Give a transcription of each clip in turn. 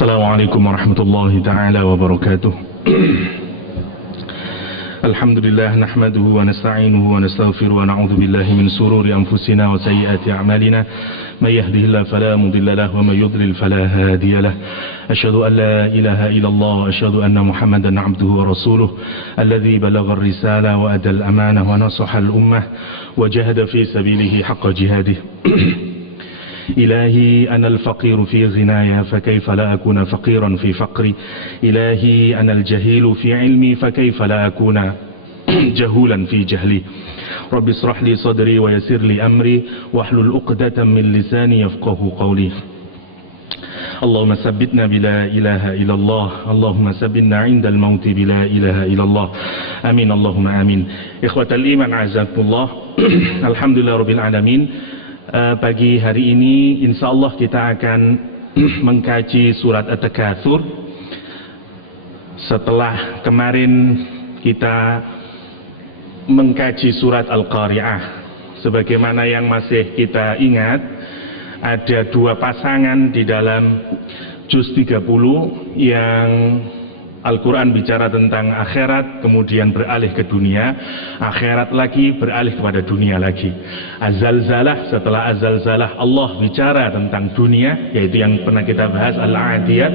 Assalamualaikum warahmatullahi ta'ala wabarakatuh. Alhamdulillah nahmaduhu wa nasta'inuhu wa nastaghfiruhu wa na'udzu billahi min sururi anfusina wa sayyiati a'malina. May yahdihillahu fala mudilla lahu wa may yudlil fala hadiya lahu. Asyhadu an la ilaha illallah wa asyhadu anna Muhammadan 'abduhu wa rasuluh alladzi balagha ar-risalah wa adda al-amanah wa nasaha al-ummah wa jahada fi sabilihi haqqa jihadih. إلهي أنا الفقير في غنايا فكيف لا أكون فقيرا في فقري إلهي أنا الجهيل في علمي فكيف لا أكون جهولا في جهلي رب اشرح لي صدري ويسر لي أمري واحلل عقدة من لساني يفقه قولي اللهم ثبتنا بلا إله إلا الله اللهم ثبتنا عند الموت بلا إله إلا الله آمين اللهم آمين إخوة الإيمان أعزكم الله الحمد لله رب العالمين. Pagi hari ini insya Allah kita akan mengkaji surat At-Takatsur. Setelah kemarin kita mengkaji surat Al-Qari'ah, sebagaimana yang masih kita ingat, ada dua pasangan di dalam juz 30 yang Al-Quran bicara tentang akhirat, kemudian beralih ke dunia, akhirat lagi, beralih kepada dunia lagi. Az-Zalzalah, setelah Az-Zalzalah Allah bicara tentang dunia, yaitu yang pernah kita bahas Al-Adiyat.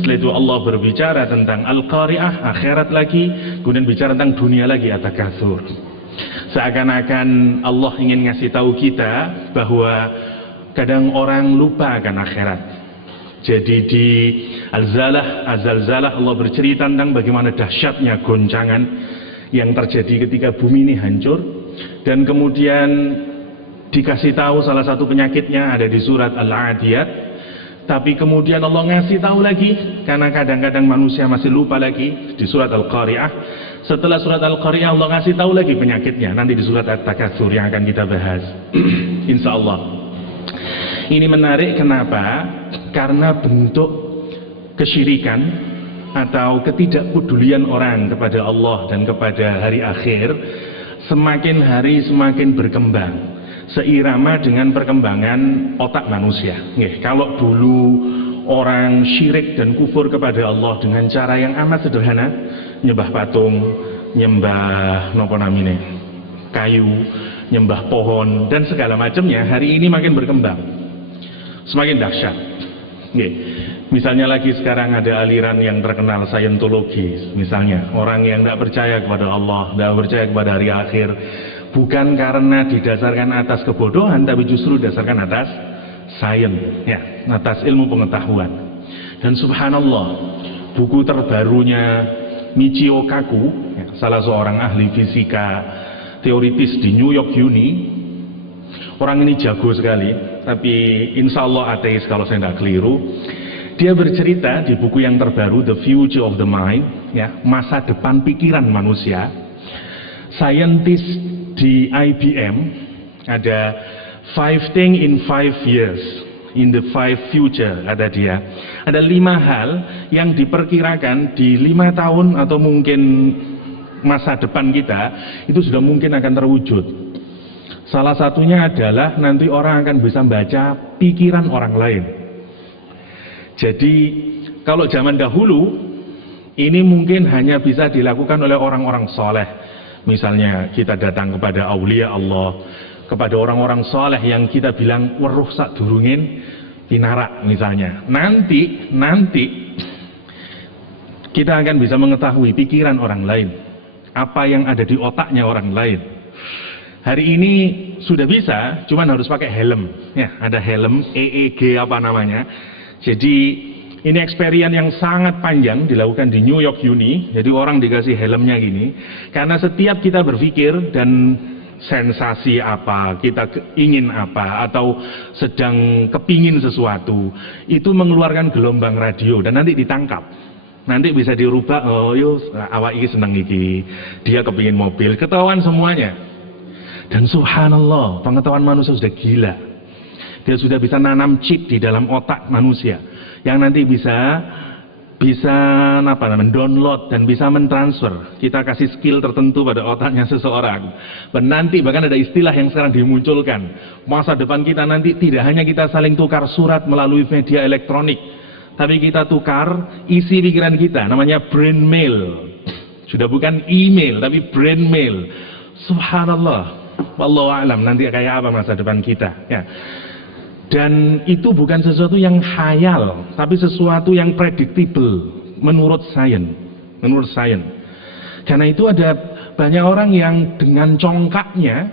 Setelah itu Allah berbicara tentang Al-Qari'ah, akhirat lagi, kemudian bicara tentang dunia lagi, At-Takatsur. Seakan-akan Allah ingin ngasih tahu kita bahwa kadang orang lupa akan akhirat. Jadi di Az-Zalzalah Allah bercerita tentang bagaimana dahsyatnya goncangan yang terjadi ketika bumi ini hancur, dan kemudian dikasih tahu salah satu penyakitnya ada di surat Al-Adiyat. Tapi kemudian Allah ngasih tahu lagi, karena kadang-kadang manusia masih lupa lagi, di surat Al-Qari'ah. Setelah surat Al-Qari'ah Allah ngasih tahu lagi penyakitnya nanti di surat At-Takatsur yang akan kita bahas insya Allah. Ini menarik, kenapa? Karena bentuk kesyirikan atau ketidakpedulian orang kepada Allah dan kepada hari akhir semakin hari semakin berkembang seirama dengan perkembangan otak manusia. Kalau dulu orang syirik dan kufur kepada Allah dengan cara yang amat sederhana, nyembah patung, nyembah kayu, nyembah pohon dan segala macamnya, hari ini makin berkembang, semakin dahsyat. Misalnya lagi sekarang ada aliran yang terkenal Scientology, misalnya orang yang tidak percaya kepada Allah, tidak percaya kepada hari akhir, bukan karena didasarkan atas kebodohan, tapi justru didasarkan atas sains, atas ilmu pengetahuan. Dan subhanallah, buku terbarunya Michio Kaku, salah seorang ahli fisika teoritis di New York Uni. Orang ini jago sekali, tapi insya Allah ateis kalau saya tidak keliru. Dia bercerita di buku yang terbaru The Future of the Mind, masa depan pikiran manusia. Saintis di IBM ada 5 things in 5 years, in the 5 future, ada dia. Ada 5 hal yang diperkirakan di 5 tahun atau mungkin masa depan kita itu sudah mungkin akan terwujud. Salah satunya adalah nanti orang akan bisa membaca pikiran orang lain. Jadi kalau zaman dahulu ini mungkin hanya bisa dilakukan oleh orang-orang soleh. Misalnya kita datang kepada aulia Allah, kepada orang-orang soleh yang kita bilang weruh sak durungin pinarak misalnya. Nanti kita akan bisa mengetahui pikiran orang lain, apa yang ada di otaknya orang lain. Hari ini sudah bisa, cuman harus pakai helm. Ada helm EEG apa namanya. Jadi ini experience yang sangat panjang dilakukan di New York Uni. Jadi orang dikasih helmnya gini, karena setiap kita berpikir dan sensasi apa, kita ingin apa, atau sedang kepingin sesuatu, itu mengeluarkan gelombang radio dan nanti ditangkap. Nanti bisa dirubah, oh yo awak iki seneng iki, dia kepingin mobil, ketahuan semuanya. Dan subhanallah, pengetahuan manusia sudah gila. Dia sudah bisa nanam chip di dalam otak manusia yang nanti bisa mendownload dan bisa mentransfer. Kita kasih skill tertentu pada otaknya seseorang. Dan nanti bahkan ada istilah yang sekarang dimunculkan. Masa depan kita nanti tidak hanya kita saling tukar surat melalui media elektronik, tapi kita tukar isi pikiran kita, namanya brain mail. Sudah bukan email, tapi brain mail. Subhanallah. Wallahu a'lam nanti kayak apa masa depan kita. Ya. Dan itu bukan sesuatu yang khayal, tapi sesuatu yang predictable menurut sains. Menurut sains. Karena itu ada banyak orang yang dengan congkaknya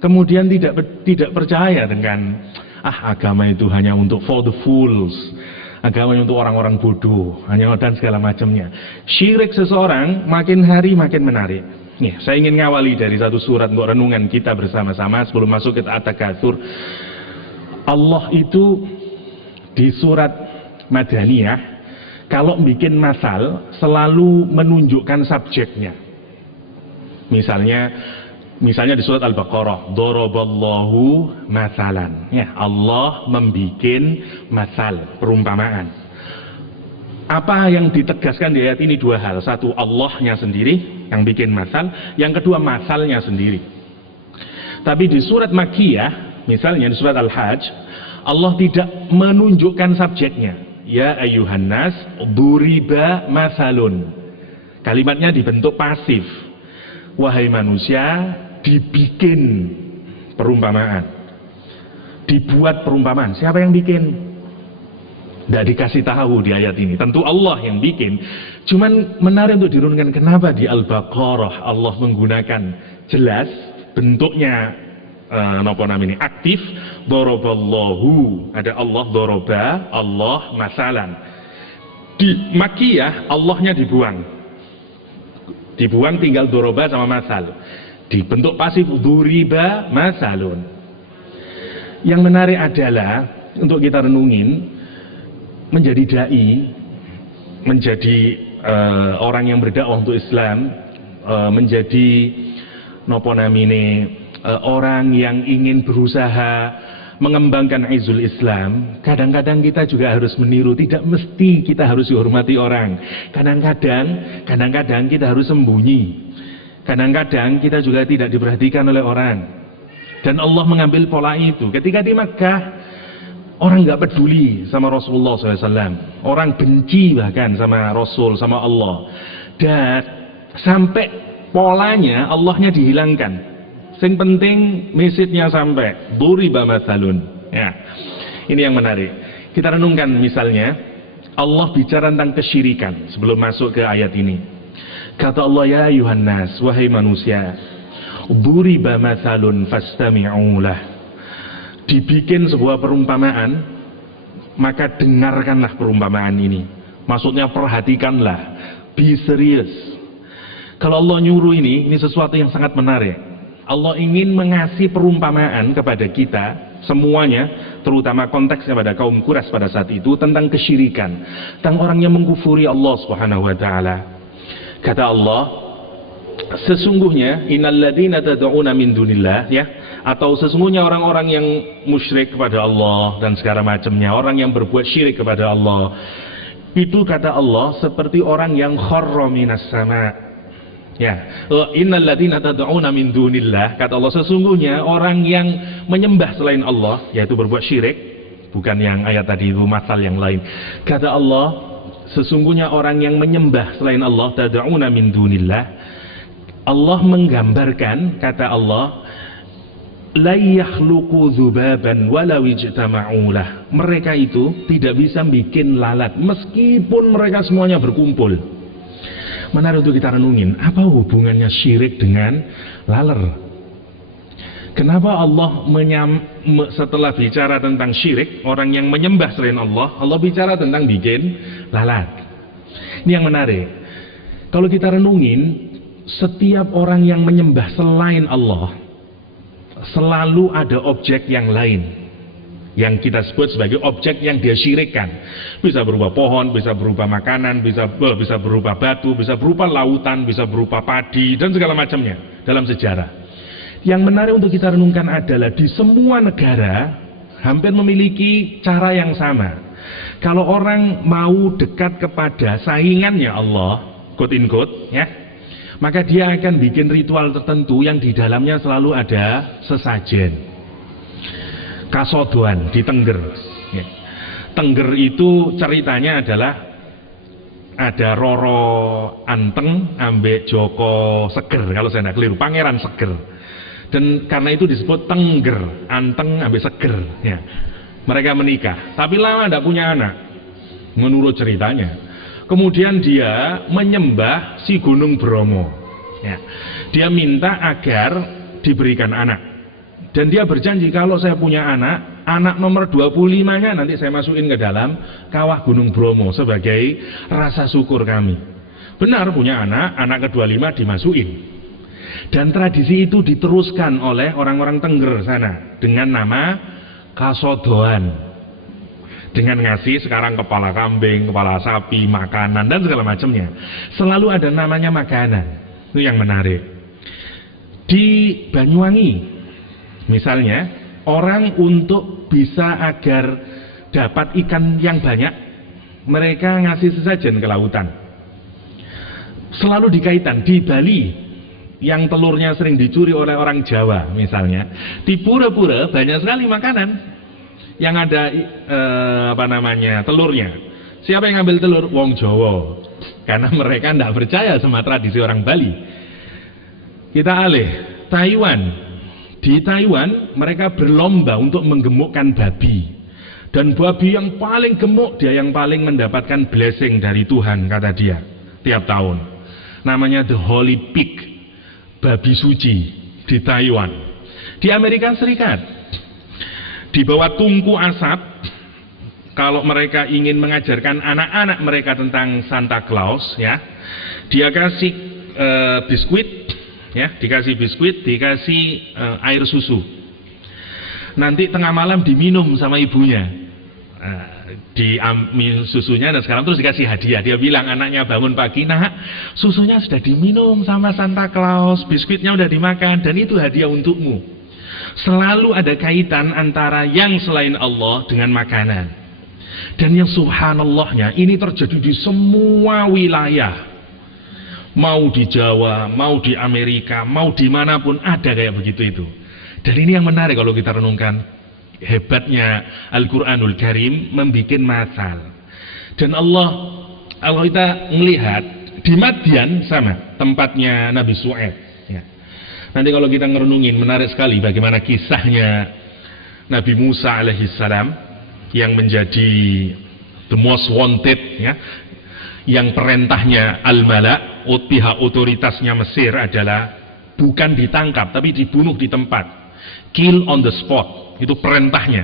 kemudian tidak percaya dengan agama itu hanya untuk for the fools. Agama untuk orang-orang bodoh, hanya dan segala macamnya. Syirik seseorang makin hari makin menarik. Nih, saya ingin ngawali dari satu surat untuk renungan kita bersama-sama sebelum masuk ke At-Takatsur. Allah itu di surat Madaniyah kalau bikin masal selalu menunjukkan subjeknya. Misalnya di surat Al-Baqarah, daraballahu masalan. Ya, Allah membikin masal, perumpamaan. Apa yang ditegaskan di ayat ini dua hal. Satu, Allahnya sendiri yang bikin masal. Yang kedua, masalnya sendiri. Tapi di surat Makkiyah, misalnya di surat Al-Hajj, Allah tidak menunjukkan subjeknya. Ya ayyuhan nas, duriba masalun. Kalimatnya dibentuk pasif. Wahai manusia, dibikin perumpamaan, dibuat perumpamaan. Siapa yang bikin? Tidak dikasih tahu di ayat ini. Tentu Allah yang bikin. Cuman menarik untuk dirunungkan, kenapa di Al-Baqarah Allah menggunakan jelas bentuknya aktif. Daraballahu, ada Allah daraba, Allah masalan. Di Makkiyah Allahnya dibuang tinggal doroba sama masal. Dibentuk pasif duriba masalun. Yang menarik adalah untuk kita renungin, menjadi dai, menjadi orang yang berdakwah untuk Islam, menjadi orang yang ingin berusaha mengembangkan izul Islam. Kadang-kadang kita juga harus meniru, tidak mesti kita harus dihormati orang. Kadang-kadang kita harus sembunyi. Kadang-kadang kita juga tidak diperhatikan oleh orang. Dan Allah mengambil pola itu. Ketika di Makkah, orang nggak peduli sama Rasulullah SAW. Orang benci bahkan sama Rasul, sama Allah. Dan sampai polanya Allahnya dihilangkan. Yang penting message-nya sampai. Duriba mathalun. Ya. Ini yang menarik. Kita renungkan misalnya, Allah bicara tentang kesyirikan sebelum masuk ke ayat ini. Kata Allah, ya ayuhan nas, wahai manusia, duriba mathalun fastami'u lah. Dibikin sebuah perumpamaan, maka dengarkanlah perumpamaan ini. Maksudnya perhatikanlah, be serious. Kalau Allah nyuruh ini sesuatu yang sangat menarik. Allah ingin mengasih perumpamaan kepada kita semuanya, terutama konteksnya pada kaum Quraisy pada saat itu, tentang kesyirikan, tentang orang yang mengkufuri Allah Subhanahu wa taala. Kata Allah, sesungguhnya innalladzina tad'una min dunillah, ya, atau sesungguhnya orang-orang yang musyrik kepada Allah dan segala macamnya, orang yang berbuat syirik kepada Allah, itu kata Allah seperti orang yang kharra minas sama. Ya, innalladzina tad'una min dunillah, kata Allah, sesungguhnya orang yang menyembah selain Allah, yaitu berbuat syirik, bukan yang ayat tadi itu, masal yang lain. Kata Allah, sesungguhnya orang yang menyembah selain Allah, tad'una min dunillah, Allah menggambarkan, kata Allah, la yakhluqu dzubaban walau ijtama'u lah. Mereka itu tidak bisa bikin lalat meskipun mereka semuanya berkumpul. Menarik untuk kita renungin, apa hubungannya syirik dengan laler? Kenapa Allah setelah bicara tentang syirik, orang yang menyembah selain Allah, Allah bicara tentang bikin lalat? Ini yang menarik. Kalau kita renungin, setiap orang yang menyembah selain Allah selalu ada objek yang lain yang kita sebut sebagai objek yang dia syirikkan. Bisa berupa pohon, bisa berupa makanan, bisa berupa batu, bisa berupa lautan, bisa berupa padi dan segala macamnya dalam sejarah. Yang menarik untuk kita renungkan adalah di semua negara hampir memiliki cara yang sama. Kalau orang mau dekat kepada saingannya Allah, quote in quote, ya, maka dia akan bikin ritual tertentu yang di dalamnya selalu ada sesajen, kasodoan, ditengger, ya. Tengger itu ceritanya adalah ada Roro Anteng ambek Joko Seger, kalau saya tidak keliru, Pangeran Seger. Dan karena itu disebut Tengger, Anteng ambek Seger. Ya. Mereka menikah, tapi lama tidak punya anak, menurut ceritanya. Kemudian dia menyembah si Gunung Bromo. Ya. Dia minta agar diberikan anak. Dan dia berjanji kalau saya punya anak nomor 25-nya nanti saya masukin ke dalam kawah Gunung Bromo sebagai rasa syukur kami. Benar punya anak ke-25 dimasukin. Dan tradisi itu diteruskan oleh orang-orang Tengger sana dengan nama kasodoan, dengan ngasih sekarang kepala kambing, kepala sapi, makanan dan segala macamnya. Selalu ada namanya makanan. Itu yang menarik. Di Banyuwangi misalnya, orang untuk bisa agar dapat ikan yang banyak, mereka ngasih sesajen ke lautan. Selalu dikaitkan. Di Bali yang telurnya sering dicuri oleh orang Jawa misalnya, di pura-pura banyak sekali makanan yang ada telurnya. Siapa yang ngambil telur? Wong Jawa, karena mereka tidak percaya sama tradisi orang Bali. Kita alih Taiwan. Di Taiwan mereka berlomba untuk menggemukkan babi, dan babi yang paling gemuk dia yang paling mendapatkan blessing dari Tuhan, kata dia, tiap tahun. Namanya the Holy Pig, babi suci di Taiwan. Di Amerika Serikat, di bawah tungku asap, kalau mereka ingin mengajarkan anak-anak mereka tentang Santa Claus, ya, dia kasih biskuit, ya, dikasih biskuit, dikasih air susu. Nanti tengah malam diminum sama ibunya. Diambil susunya dan sekarang terus dikasih hadiah. Dia bilang anaknya bangun pagi, nah susunya sudah diminum sama Santa Claus, biskuitnya sudah dimakan, dan itu hadiah untukmu. Selalu ada kaitan antara yang selain Allah dengan makanan. Dan yang subhanallahnya ini terjadi di semua wilayah. Mau di Jawa, mau di Amerika, mau dimanapun ada kayak begitu itu. Dan ini yang menarik kalau kita renungkan. Hebatnya Al-Quranul Karim membuat masal. Dan Allah kita melihat di Madian sama tempatnya Nabi Shu'aib, ya. Nanti kalau kita ngerenungin, menarik sekali bagaimana kisahnya Nabi Musa alaihissalam yang menjadi the most wanted, ya, yang perintahnya Al-Mala, pihak otoritasnya Mesir adalah bukan ditangkap tapi dibunuh di tempat, kill on the spot. Itu perintahnya.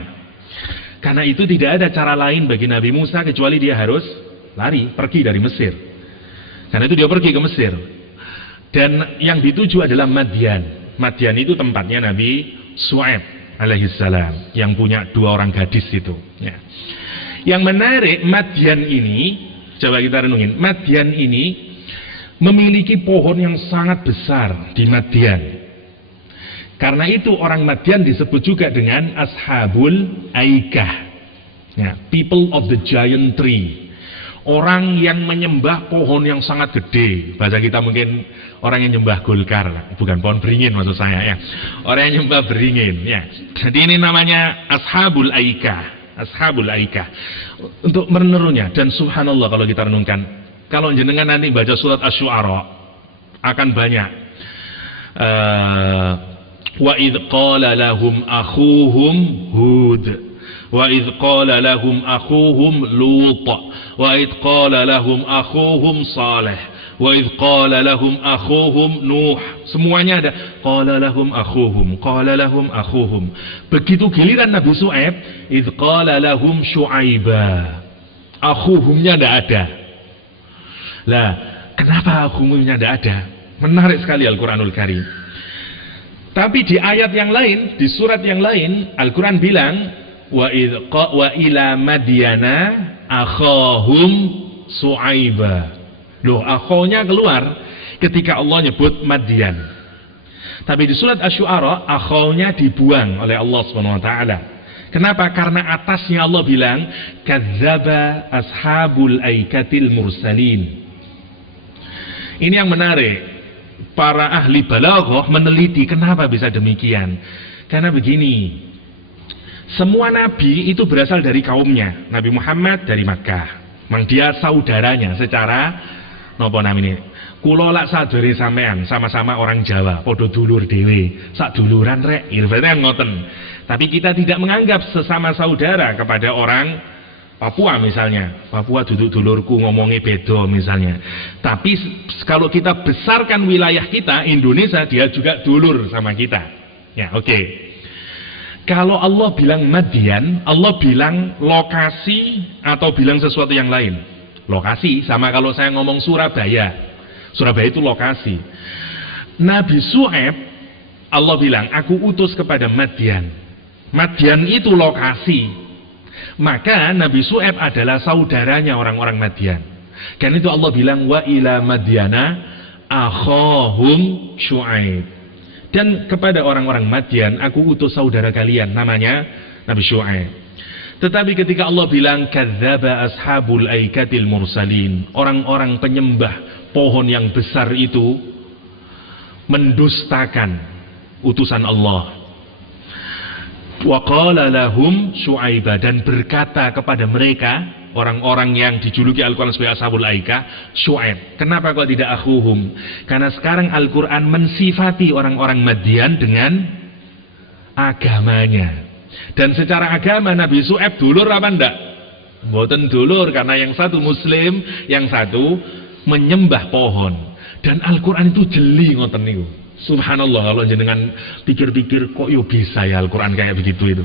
Karena itu tidak ada cara lain bagi Nabi Musa kecuali dia harus lari, pergi dari Mesir. Karena itu dia pergi ke Mesir. Dan yang dituju adalah Madian. Madian itu tempatnya Nabi Shu'aib alaihissalam, yang punya 2 orang gadis itu, ya. Yang menarik, Madian ini, coba kita renungin, Madian ini memiliki pohon yang sangat besar di Madian. Karena itu orang Madian disebut juga dengan Ashabul Aikah, ya, people of the giant tree. Orang yang menyembah pohon yang sangat gede. Bahasa kita mungkin orang yang nyembah Golkar, bukan pohon beringin maksud saya, ya. Orang yang nyembah beringin, ya. Jadi ini namanya Ashabul Aikah, Ashabul Aikah. Untuk merenungnya, dan subhanallah kalau kita renungkan, kalau jenengan nanti baca surat Asy-Syu'ara akan banyak wa idh qala lahum akhuhum Hud, wa idh qala lahum akhuhum Lut, wa idh qala lahum akhuhum Saleh, wa idh qala lahum akhuhum Nuh. Semuanya ada qala lahum akhuhum. Begitu giliran Nabi Shu'aib, idh qala lahum Syu'aiba, akhuhumnya tidak ada. Lah, kenapa akhuhumnya tidak ada? Menarik sekali Al-Quranul Karim. Tapi di ayat yang lain, di surat yang lain, Al-Quran bilang wa ila Madyana akhahum Syu'aiba. Loh, akhonya keluar ketika Allah nyebut Madian. Tapi di surat Asy-Syu'ara akhonya dibuang oleh Allah SWT. Kenapa? Karena atasnya Allah bilang kadzdzaba ashabul aikatil mursalin. Ini yang menarik. Para ahli balaghah meneliti kenapa bisa demikian. Karena begini, Semua nabi itu berasal dari kaumnya. Nabi Muhammad dari Makkah. Mang dia saudaranya secara napa namine? Kula lak sadure sampean sama-sama orang Jawa, padha dulur dhewe. Sak duluran rek, ibaratnya ngoten. Tapi kita tidak menganggap sesama saudara kepada orang Papua misalnya. Papua duduk dulurku ngomongnya beda misalnya. Tapi kalau kita besarkan wilayah kita Indonesia, dia juga dulur sama kita. Ya, oke. Kalau Allah bilang Madian, Allah bilang lokasi atau bilang sesuatu yang lain. Lokasi, sama kalau saya ngomong Surabaya. Surabaya itu lokasi. Nabi Syuaib, Allah bilang, aku utus kepada Madian. Madian itu lokasi. Maka Nabi Syuaib adalah saudaranya orang-orang Madian. Karena itu Allah bilang, wa ila Madiana akhahum Syuaib. Dan kepada orang-orang Madian aku utus saudara kalian namanya Nabi Syuaib. Tetapi ketika Allah bilang kadzdzaba ashabul aikatil mursalin, orang-orang penyembah pohon yang besar itu mendustakan utusan Allah. Wa qala lahum Syuaib, dan berkata kepada mereka orang-orang yang dijuluki Al-Quran sebagai ashabul aika, Syuaib. Kenapa kok tidak akhuhum? Karena sekarang Al-Quran mensifati orang-orang Madian dengan agamanya. Dan secara agama Nabi Syuaib dulur apa enggak? Mboten dulur, karena yang satu muslim, yang satu menyembah pohon. Dan Al-Quran itu jeli ngoten niku. Subhanallah, kalau jenengan pikir-pikir kok yo bisa ya Al-Quran kayak begitu itu.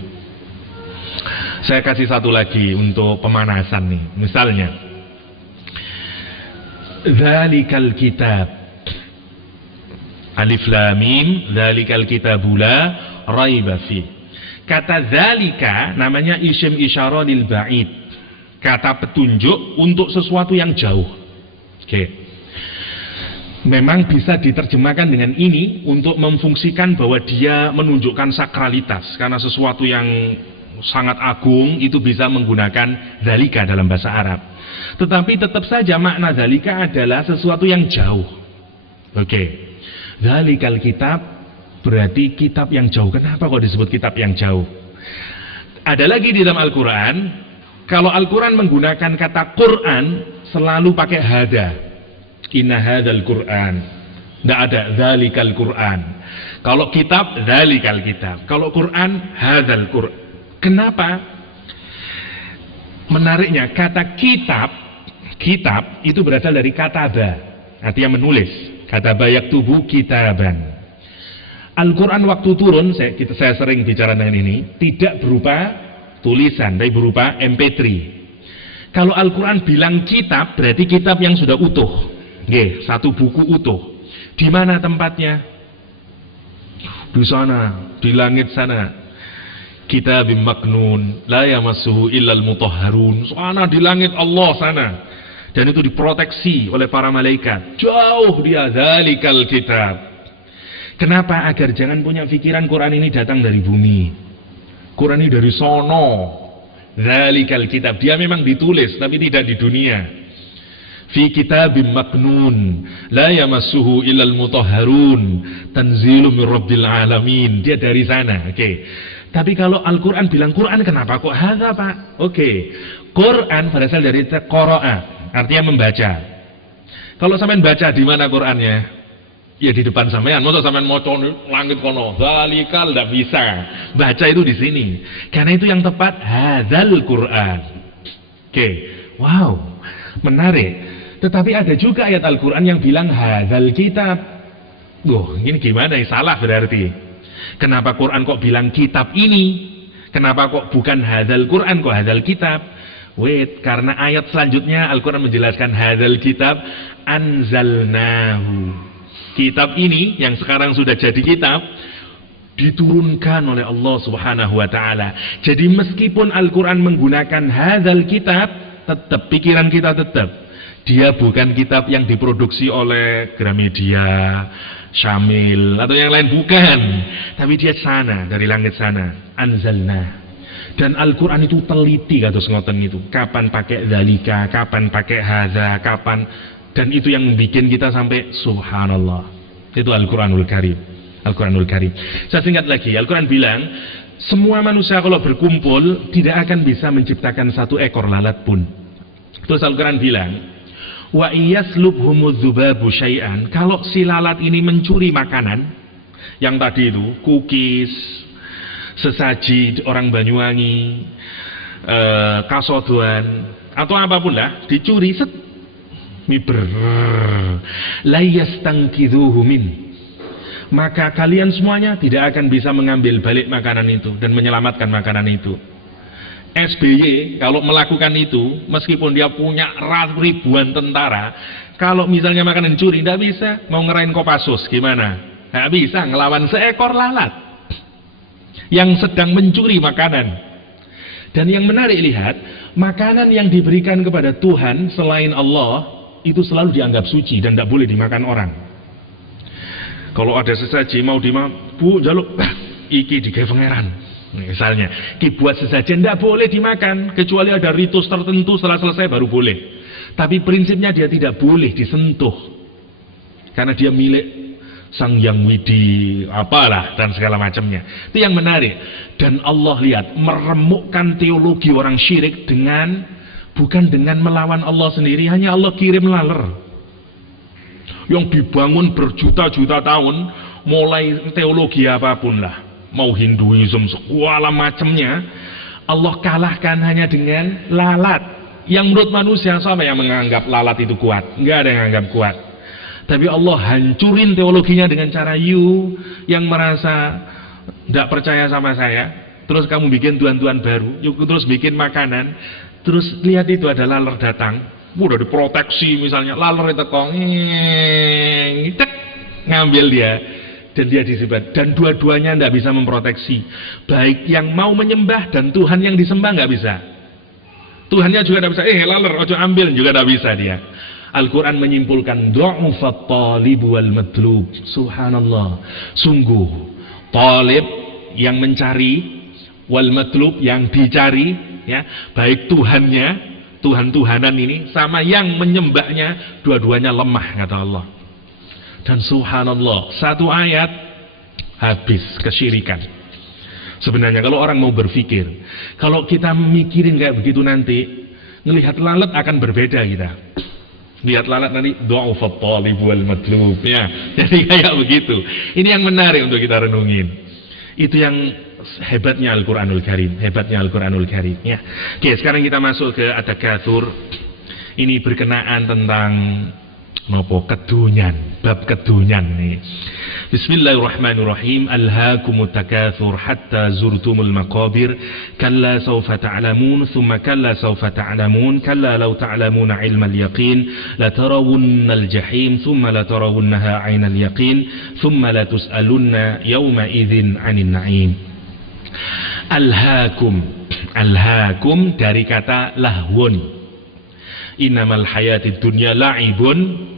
Saya kasih satu lagi untuk pemanasan nih. Misalnya, Dzalikal kitab, Alif Lam Mim, Dzalikal kitabu la raiba fi. Kata dzalika namanya isim isyarah lil ba'id. Kata petunjuk untuk sesuatu yang jauh. Oke. Memang bisa diterjemahkan dengan ini untuk memfungsikan bahwa dia menunjukkan sakralitas, karena sesuatu yang sangat agung itu bisa menggunakan dzalika dalam bahasa Arab. Tetapi tetap saja makna dzalika adalah sesuatu yang jauh. Oke. Dzalikal kitab berarti kitab yang jauh. Kenapa kok disebut kitab yang jauh? Ada lagi di dalam Al-Quran, kalau Al-Quran menggunakan kata Quran selalu pakai hada. Inna hadzal Quran. Tidak ada dzalikal Quran. Kalau kitab dzalikal kitab. Kalau Quran hadzal Quran. Kenapa? Menariknya, kata kitab itu berasal dari kataba, artinya menulis. Kataba yaktubu kitaban. Al-Quran waktu turun, saya sering bicara dengan ini, tidak berupa tulisan, tapi berupa MP3. Kalau Al-Quran bilang kitab, berarti kitab yang sudah utuh. Nggih, satu buku utuh. Di mana tempatnya? Di sana, di langit sana. Kitabim maknun la yamassuhu illal mutahharun. Sana di langit Allah sana. Dan itu diproteksi oleh para malaikat. Jauh dia, dzalikal kitab. Kenapa? Agar jangan punya pikiran Quran ini datang dari bumi. Quran ini dari sono. Dzalikal kitab. Dia memang ditulis tapi tidak di dunia. Fi kitabim maknun la yamassuhu illal mutahharun. Tanzilum mir rabbil alamin. Dia dari sana. Oke. Tapi kalau Al-Quran bilang Quran, kenapa kok hadza Pak? Oke. Quran berasal dari qara'a, artinya membaca. Kalau sampean baca di mana Qurannya? Ya di depan sampean. Masa sampean maca langit kono, zalikal, tidak bisa. Baca itu di sini. Karena itu yang tepat hadzal Quran. Oke. Wow. Menarik. Tetapi ada juga ayat Al-Quran yang bilang hadzal kitab. Ini gimana ya? Salah berarti. Kenapa Quran kok bilang kitab ini? Kenapa kok bukan hadzal Quran, kok hadzal kitab? Wait, karena ayat selanjutnya Al-Quran menjelaskan hadzal kitab anzalnahu. Kitab ini yang sekarang sudah jadi kitab diturunkan oleh Allah Subhanahu wa taala. Jadi meskipun Al-Quran menggunakan hadzal kitab, tetap pikiran kita tetap dia bukan kitab yang diproduksi oleh Gramedia, Syamil atau yang lain, bukan, tapi dia sana, dari langit sana, anzalna. Dan Al-Quran itu teliti kados ngoten itu, kapan pakai dzalika, kapan pakai hadza, kapan, dan itu yang bikin kita sampai subhanallah. Itu Al-Quranul Karim. Al-Quranul Karim. Saya singkat lagi, Al-Quran bilang semua manusia kalau berkumpul tidak akan bisa menciptakan satu ekor lalat pun. Terus Al-Quran bilang, wa iyaslubhumudz dzubabu syai'an, kalau si lalat ini mencuri makanan, yang tadi itu cookies, sesaji orang Banyuwangi, kasodoan atau apapun lah, dicuri set, miber, layastangkidhuhu min, maka kalian semuanya tidak akan bisa mengambil balik makanan itu dan menyelamatkan makanan itu. SBY kalau melakukan itu, meskipun dia punya ribuan tentara, kalau misalnya makanan curi, tidak bisa. Mau ngerain Kopassus gimana? Tidak bisa ngelawan seekor lalat yang sedang mencuri makanan. Dan yang menarik, lihat, makanan yang diberikan kepada Tuhan selain Allah itu selalu dianggap suci dan tidak boleh dimakan orang. Kalau ada sesaji mau dimakan, bu jaluk iki digawe pangeran misalnya, dibuat sesajen, tidak boleh dimakan kecuali ada ritus tertentu, setelah selesai baru boleh. Tapi prinsipnya dia tidak boleh disentuh karena dia milik Sang Yang Widi apalah dan segala macamnya. Itu yang menarik. Dan Allah lihat meremukkan teologi orang syirik dengan, bukan dengan melawan Allah sendiri, hanya Allah kirim laler yang dibangun berjuta-juta tahun, mulai teologi apapun lah, mau Hinduism segala macamnya, Allah kalahkan hanya dengan lalat. Yang menurut manusia, siapa yang menganggap lalat itu kuat? Enggak ada yang menganggap kuat. Tapi Allah hancurin teologinya dengan cara you yang merasa tidak percaya sama saya, terus kamu bikin tuhan-tuhan baru, yuk terus bikin makanan, terus lihat itu ada laler datang, udah diproteksi misalnya, laler itu ngambil dia, dan dia disebat, dan dua-duanya tidak bisa memproteksi, baik yang mau menyembah dan Tuhan yang disembah nggak bisa. Tuhannya juga tidak bisa, laler ojo ambil juga tidak bisa dia. Al-Quran menyimpulkan du'ufat talib wal matlub. Subhanallah, sungguh talib yang mencari, wal matlub yang dicari, ya, baik Tuhannya, Tuhan-Tuhanan ini sama yang menyembahnya, dua-duanya lemah kata Allah. Dan subhanallah, satu ayat habis kesyirikan. Sebenarnya kalau orang mau berpikir, kalau kita mikirin kayak begitu nanti, ngelihat lalat akan berbeda kita. Lihat lalat nanti du'ufat talib wal matlub, ya. Jadi kayak begitu. Ini yang menarik untuk kita renungin. Itu yang hebatnya Al-Qur'anul Karim, hebatnya Al-Qur'anul Karim, ya. Oke, sekarang kita masuk ke at-takatsur. Ini berkenaan tentang kedunyan, bab kedunyan nih. Bismillahirrahmanirrahim. Alhaakumut takatsur hatta zurtumul maqabir, kalla sawfa ta'lamun, thumma kalla sawfa ta'lamun, kalla law ta'lamuna 'ilmal yaqin, latarawunnal jahim, thumma latarawunnaha 'ainal yaqin, thumma latus'alunna yawma idzin 'anil na'im. Alhaakum, alhaakum dari kata lahwun. Innamal hayatid dunya la'ibun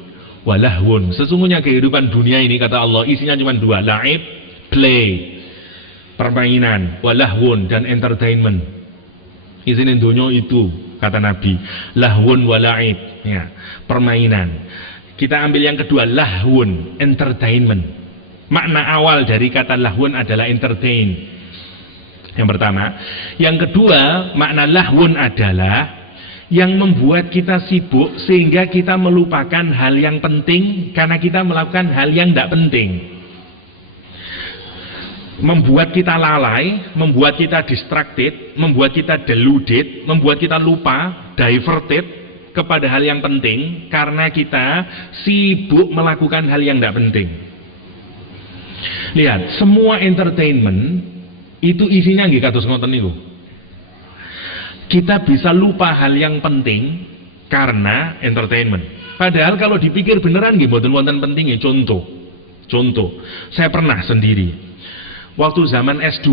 walahwun. Sesungguhnya kehidupan dunia ini kata Allah isinya cuma dua, la'ib, play, permainan, walahwun, dan entertainment. Isinya dunia itu kata Nabi, lahwun wala'ib, ya, permainan. Kita ambil yang kedua, lahwun, entertainment. Makna awal dari kata lahwun adalah entertain. Yang pertama. Yang kedua, makna lahwun adalah yang membuat kita sibuk sehingga kita melupakan hal yang penting karena kita melakukan hal yang tidak penting. Membuat kita lalai, membuat kita distracted, membuat kita deluded, membuat kita lupa, diverted kepada hal yang penting karena kita sibuk melakukan hal yang tidak penting. Lihat, semua entertainment itu isinya nggih kados ngoten niku. Kita bisa lupa hal yang penting karena entertainment. Padahal kalau dipikir beneran nggih mboten wonten pentingnya. Contoh, saya pernah sendiri waktu zaman S2,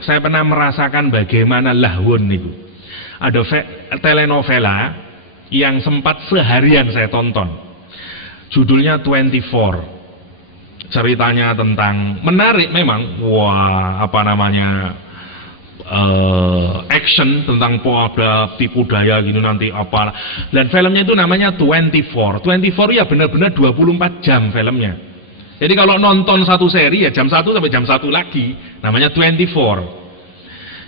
saya pernah merasakan bagaimana lahwun itu. Ada telenovela yang sempat seharian saya tonton. Judulnya 24. Ceritanya tentang menarik memang. Wah, apa namanya? Action tentang ada tipu daya gini nanti apa, dan filmnya itu namanya 24 ya, benar-benar 24 jam filmnya. Jadi kalau nonton satu seri ya jam 1 sampai jam 1 lagi, namanya 24.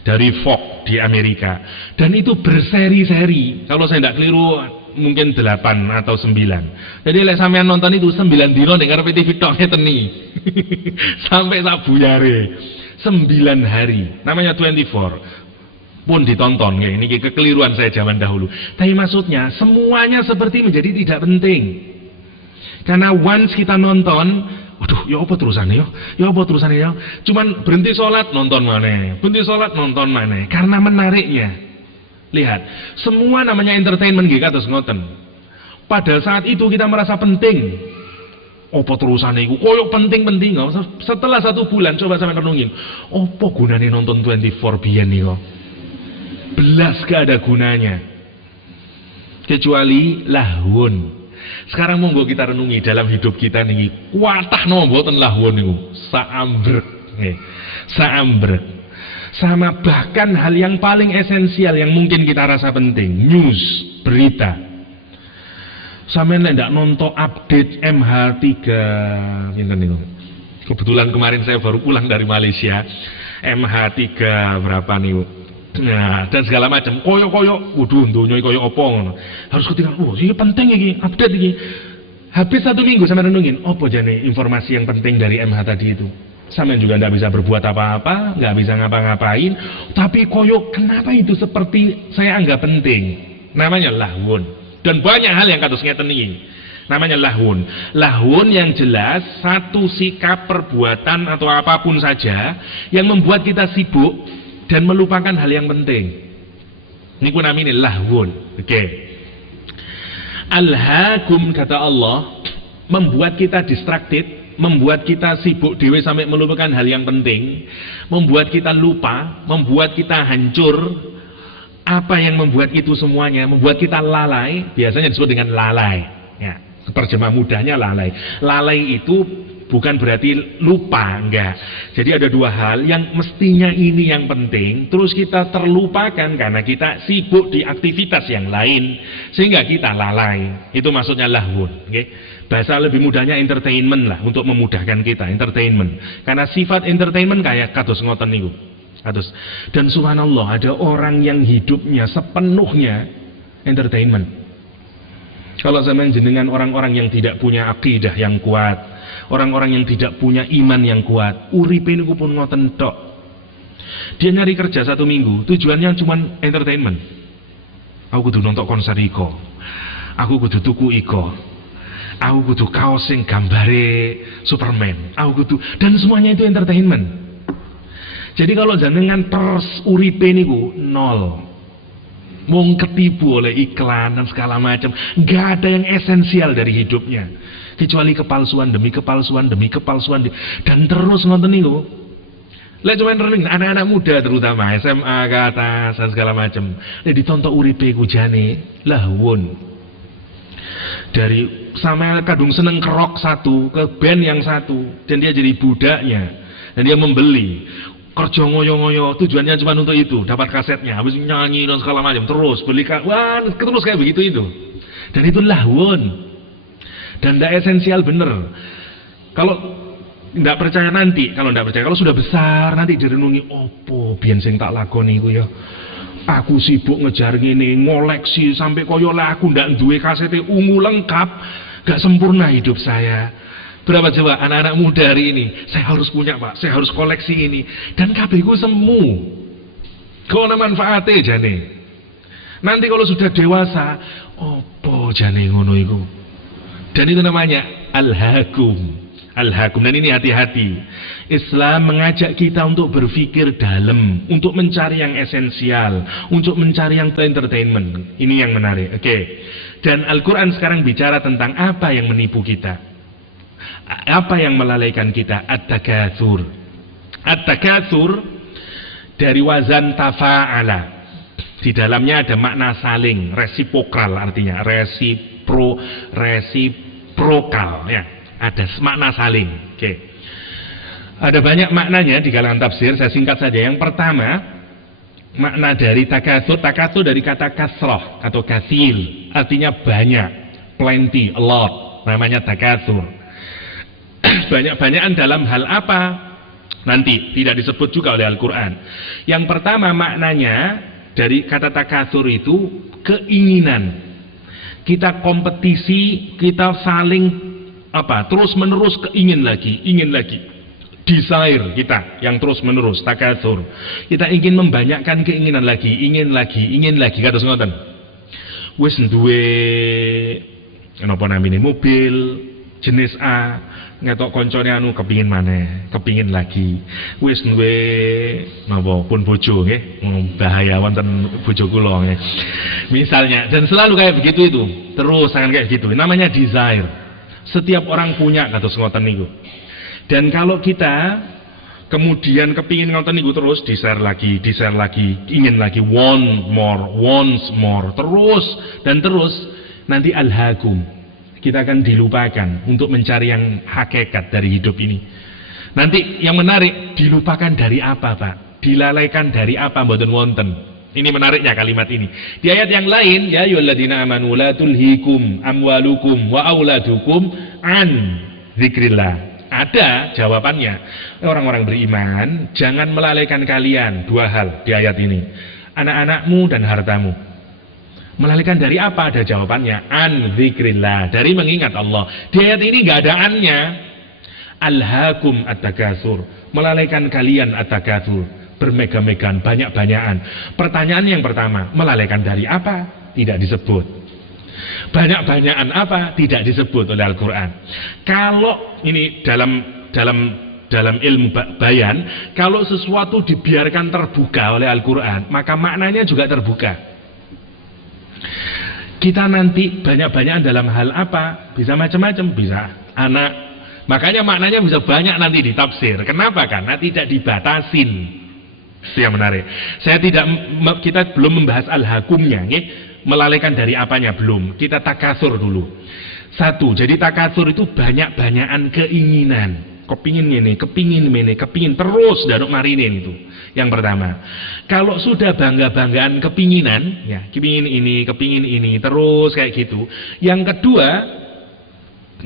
dari Fox di Amerika, dan itu berseri-seri. Kalau saya tidak keliru mungkin 8 atau 9. Jadi lek sampean nonton itu 9 dino ning ngarepe TV tok ngeten iki. Sampai sak buyare. 9 hari. Namanya 24. Pun ditonton ya, ini kekeliruan saya zaman dahulu. Tapi maksudnya semuanya seperti menjadi tidak penting. Karena once kita nonton, waduh, ya apa terusannya ya? Ya apa terusannya ya? Cuman berhenti sholat nonton mana? Berhenti sholat nonton mana? Karena menariknya. Lihat, semua namanya entertainment gitu terus ngoten. Pada saat itu kita merasa penting. Apa terusannya itu? Koyok penting-penting. Setelah 1 bulan coba sampai renungin. Apa gunanya nonton 24 biyen nih kok? Belas gak ada gunanya. Kecuali lahun. Sekarang monggo kita renungi dalam hidup kita nih, kuatah no mboten lahun niku, saambrek nggih. Saambrek. Sama bahkan hal yang paling esensial yang mungkin kita rasa penting, news, berita. Sampeyan nek ndak nonton update MH3 ngene niku. Kebetulan kemarin saya baru pulang dari Malaysia. MH3 berapa niku? Nah, dan segala macam, koyo-koyo, waduh, dunia koyo opo ngono. Harus ketinggalan, ini penting iki, update iki. Habis 1 minggu sampai renungin, opo jane informasi yang penting dari MH tadi itu. Sampean juga nggak bisa berbuat apa-apa, nggak bisa ngapa-ngapain, tapi koyo kenapa itu seperti saya anggap penting? Namanya lahun. Dan banyak hal yang kados ngeten iki. Namanya lahun. Lahun yang jelas satu sikap, perbuatan atau apapun saja yang membuat kita sibuk dan melupakan hal yang penting. Ini pun namanya lahwun. Oke. Alhaakum kata Allah membuat kita distracted, membuat kita sibuk dewe sampai melupakan hal yang penting, membuat kita lupa, membuat kita hancur. Apa yang membuat itu semuanya? Membuat kita lalai, biasanya disebut dengan lalai. Ya, terjemah mudahnya lalai. Lalai itu bukan berarti lupa, enggak. Jadi ada 2 hal yang mestinya ini yang penting, terus kita terlupakan karena kita sibuk di aktivitas yang lain, sehingga kita lalai. Itu maksudnya lahwun. Okay? Bahasa lebih mudahnya entertainment lah, untuk memudahkan kita, entertainment. Karena sifat entertainment kayak kados ngoten niku. Kados. Dan subhanallah, ada orang yang hidupnya sepenuhnya entertainment. Kalau zaman jenengan orang-orang yang tidak punya akidah yang kuat, orang-orang yang tidak punya iman yang kuat, uripe niku pun ngoten tok. Dia nyari kerja 1 minggu, tujuannya cuma entertainment. Aku kudu nonton konser iko, aku kudu tuku iko, aku kudu kaos sing gambare Superman, aku kudu, dan semuanya itu entertainment. Jadi kalau jenengan terus uripe niku nol. Wong ketipu oleh iklan dan segala macam, nggak ada yang esensial dari hidupnya kecuali kepalsuan demi kepalsuan demi kepalsuan, dan terus nonton niku. Lek cuman reneng anak-anak muda terutama SMA ke atas dan segala macam, lek ditonton uripe ku jane lahwun. Dari sama kadung seneng kerok satu ke band yang satu, dan dia jadi budaknya, dan dia membeli. Kerja ngoyo-ngoyo, tujuannya cuma untuk itu, dapat kasetnya, habis nyanyi dan segala macam, terus beli, wah, terus kayak begitu itu. Dan itu lahwun. Dan tidak esensial bener. Kalau tidak percaya nanti, kalau sudah besar nanti direnungi, opo biyen sing tak lakoni iku ya. Aku sibuk ngejar ngene, ngoleksi sampai koyo lah aku ndak duwe kasete ungu lengkap, gak sempurna hidup saya. Berapa coba anak-anak muda hari ini, saya harus punya Pak, saya harus koleksi ini, dan kabehku semu. Kok ana manfaate jane. Nanti kalau sudah dewasa, opo jane ngono iku. Dan itu namanya alhaakum. Alhaakum, dan ini hati-hati. Islam mengajak kita untuk berpikir dalam, untuk mencari yang esensial, untuk mencari yang entertainment. Ini yang menarik. Oke. Dan Al-Qur'an sekarang bicara tentang apa yang menipu kita. Apa yang melalaikan kita? At-takatsur. At-takatsur dari wazan tafa'ala. Di dalamnya ada makna saling, resipokal artinya, resiprokal ya. Ada makna saling. Oke. Ada banyak maknanya di kalangan tafsir, saya singkat saja. Yang pertama, makna dari takatsur, takatsur dari kata kasrah atau kathil, artinya banyak, plenty, a lot, namanya takatsur. Banyak-banyakan dalam hal apa? Nanti tidak disebut juga oleh Al-Quran. Yang pertama maknanya dari kata takatsur itu keinginan. Kita kompetisi, kita saling terus menerus ingin lagi. Desire kita yang terus menerus takatsur. Kita ingin membanyakkan keinginan lagi, ingin lagi. Kados ngoten. Wis duwe napa namine mobil jenis A, ngetok koncone kepingin maneh, kepingin lagi. Wis duwe napa pun bojo nggih, bahaya wonten bojo kula nggih. Misalnya, dan selalu kayak begitu itu. Terus akan kayak gitu. Namanya desire. Setiap orang punya kados ngoten niku. Dan kalau kita kemudian kepingin ngoten niku terus desire lagi, ingin lagi, once more, terus nanti alhaqum. Kita akan dilupakan untuk mencari yang hakikat dari hidup ini. Nanti yang menarik, dilupakan dari apa, Pak? Dilalaikan dari apa, mboten wonten. Ini menariknya kalimat ini. Di ayat yang lain, ya ayyuhalladzina amanu la tulhikum amwalukum wa auladukum an dzikrillah. Ada jawabannya. Orang-orang beriman, jangan melalaikan kalian dua hal di ayat ini. Anak-anakmu dan hartamu. Melalaikan dari apa? Ada jawabannya. An dzikrillah, dari mengingat Allah. Di ayat ini nggak ada annya. Alhaakum at-takatsur, melalaikan kalian at-takatsur, bermega-megaan, banyak-banyakan. Pertanyaan yang pertama, melalaikan dari apa? Tidak disebut. Banyak-banyakan apa? Tidak disebut oleh Al-Quran. Kalau ini dalam ilmu bayan, kalau sesuatu dibiarkan terbuka oleh Al-Quran, maka maknanya juga terbuka. Kita nanti banyak-banyakan dalam hal apa? Bisa macam-macam, bisa anak. Makanya maknanya bisa banyak nanti ditafsir. Kenapa? Karena tidak dibatasin. Itu yang menarik. Kita belum membahas al-hakumnya, melalaikan dari apanya belum. Kita takatsur dulu. Satu, jadi takatsur itu banyak-banyakan keinginan. Kepingin terus daruk marinin itu. Yang pertama. Kalau sudah bangga-banggaan kepinginan, ya, kepingin ini, terus kayak gitu. Yang kedua,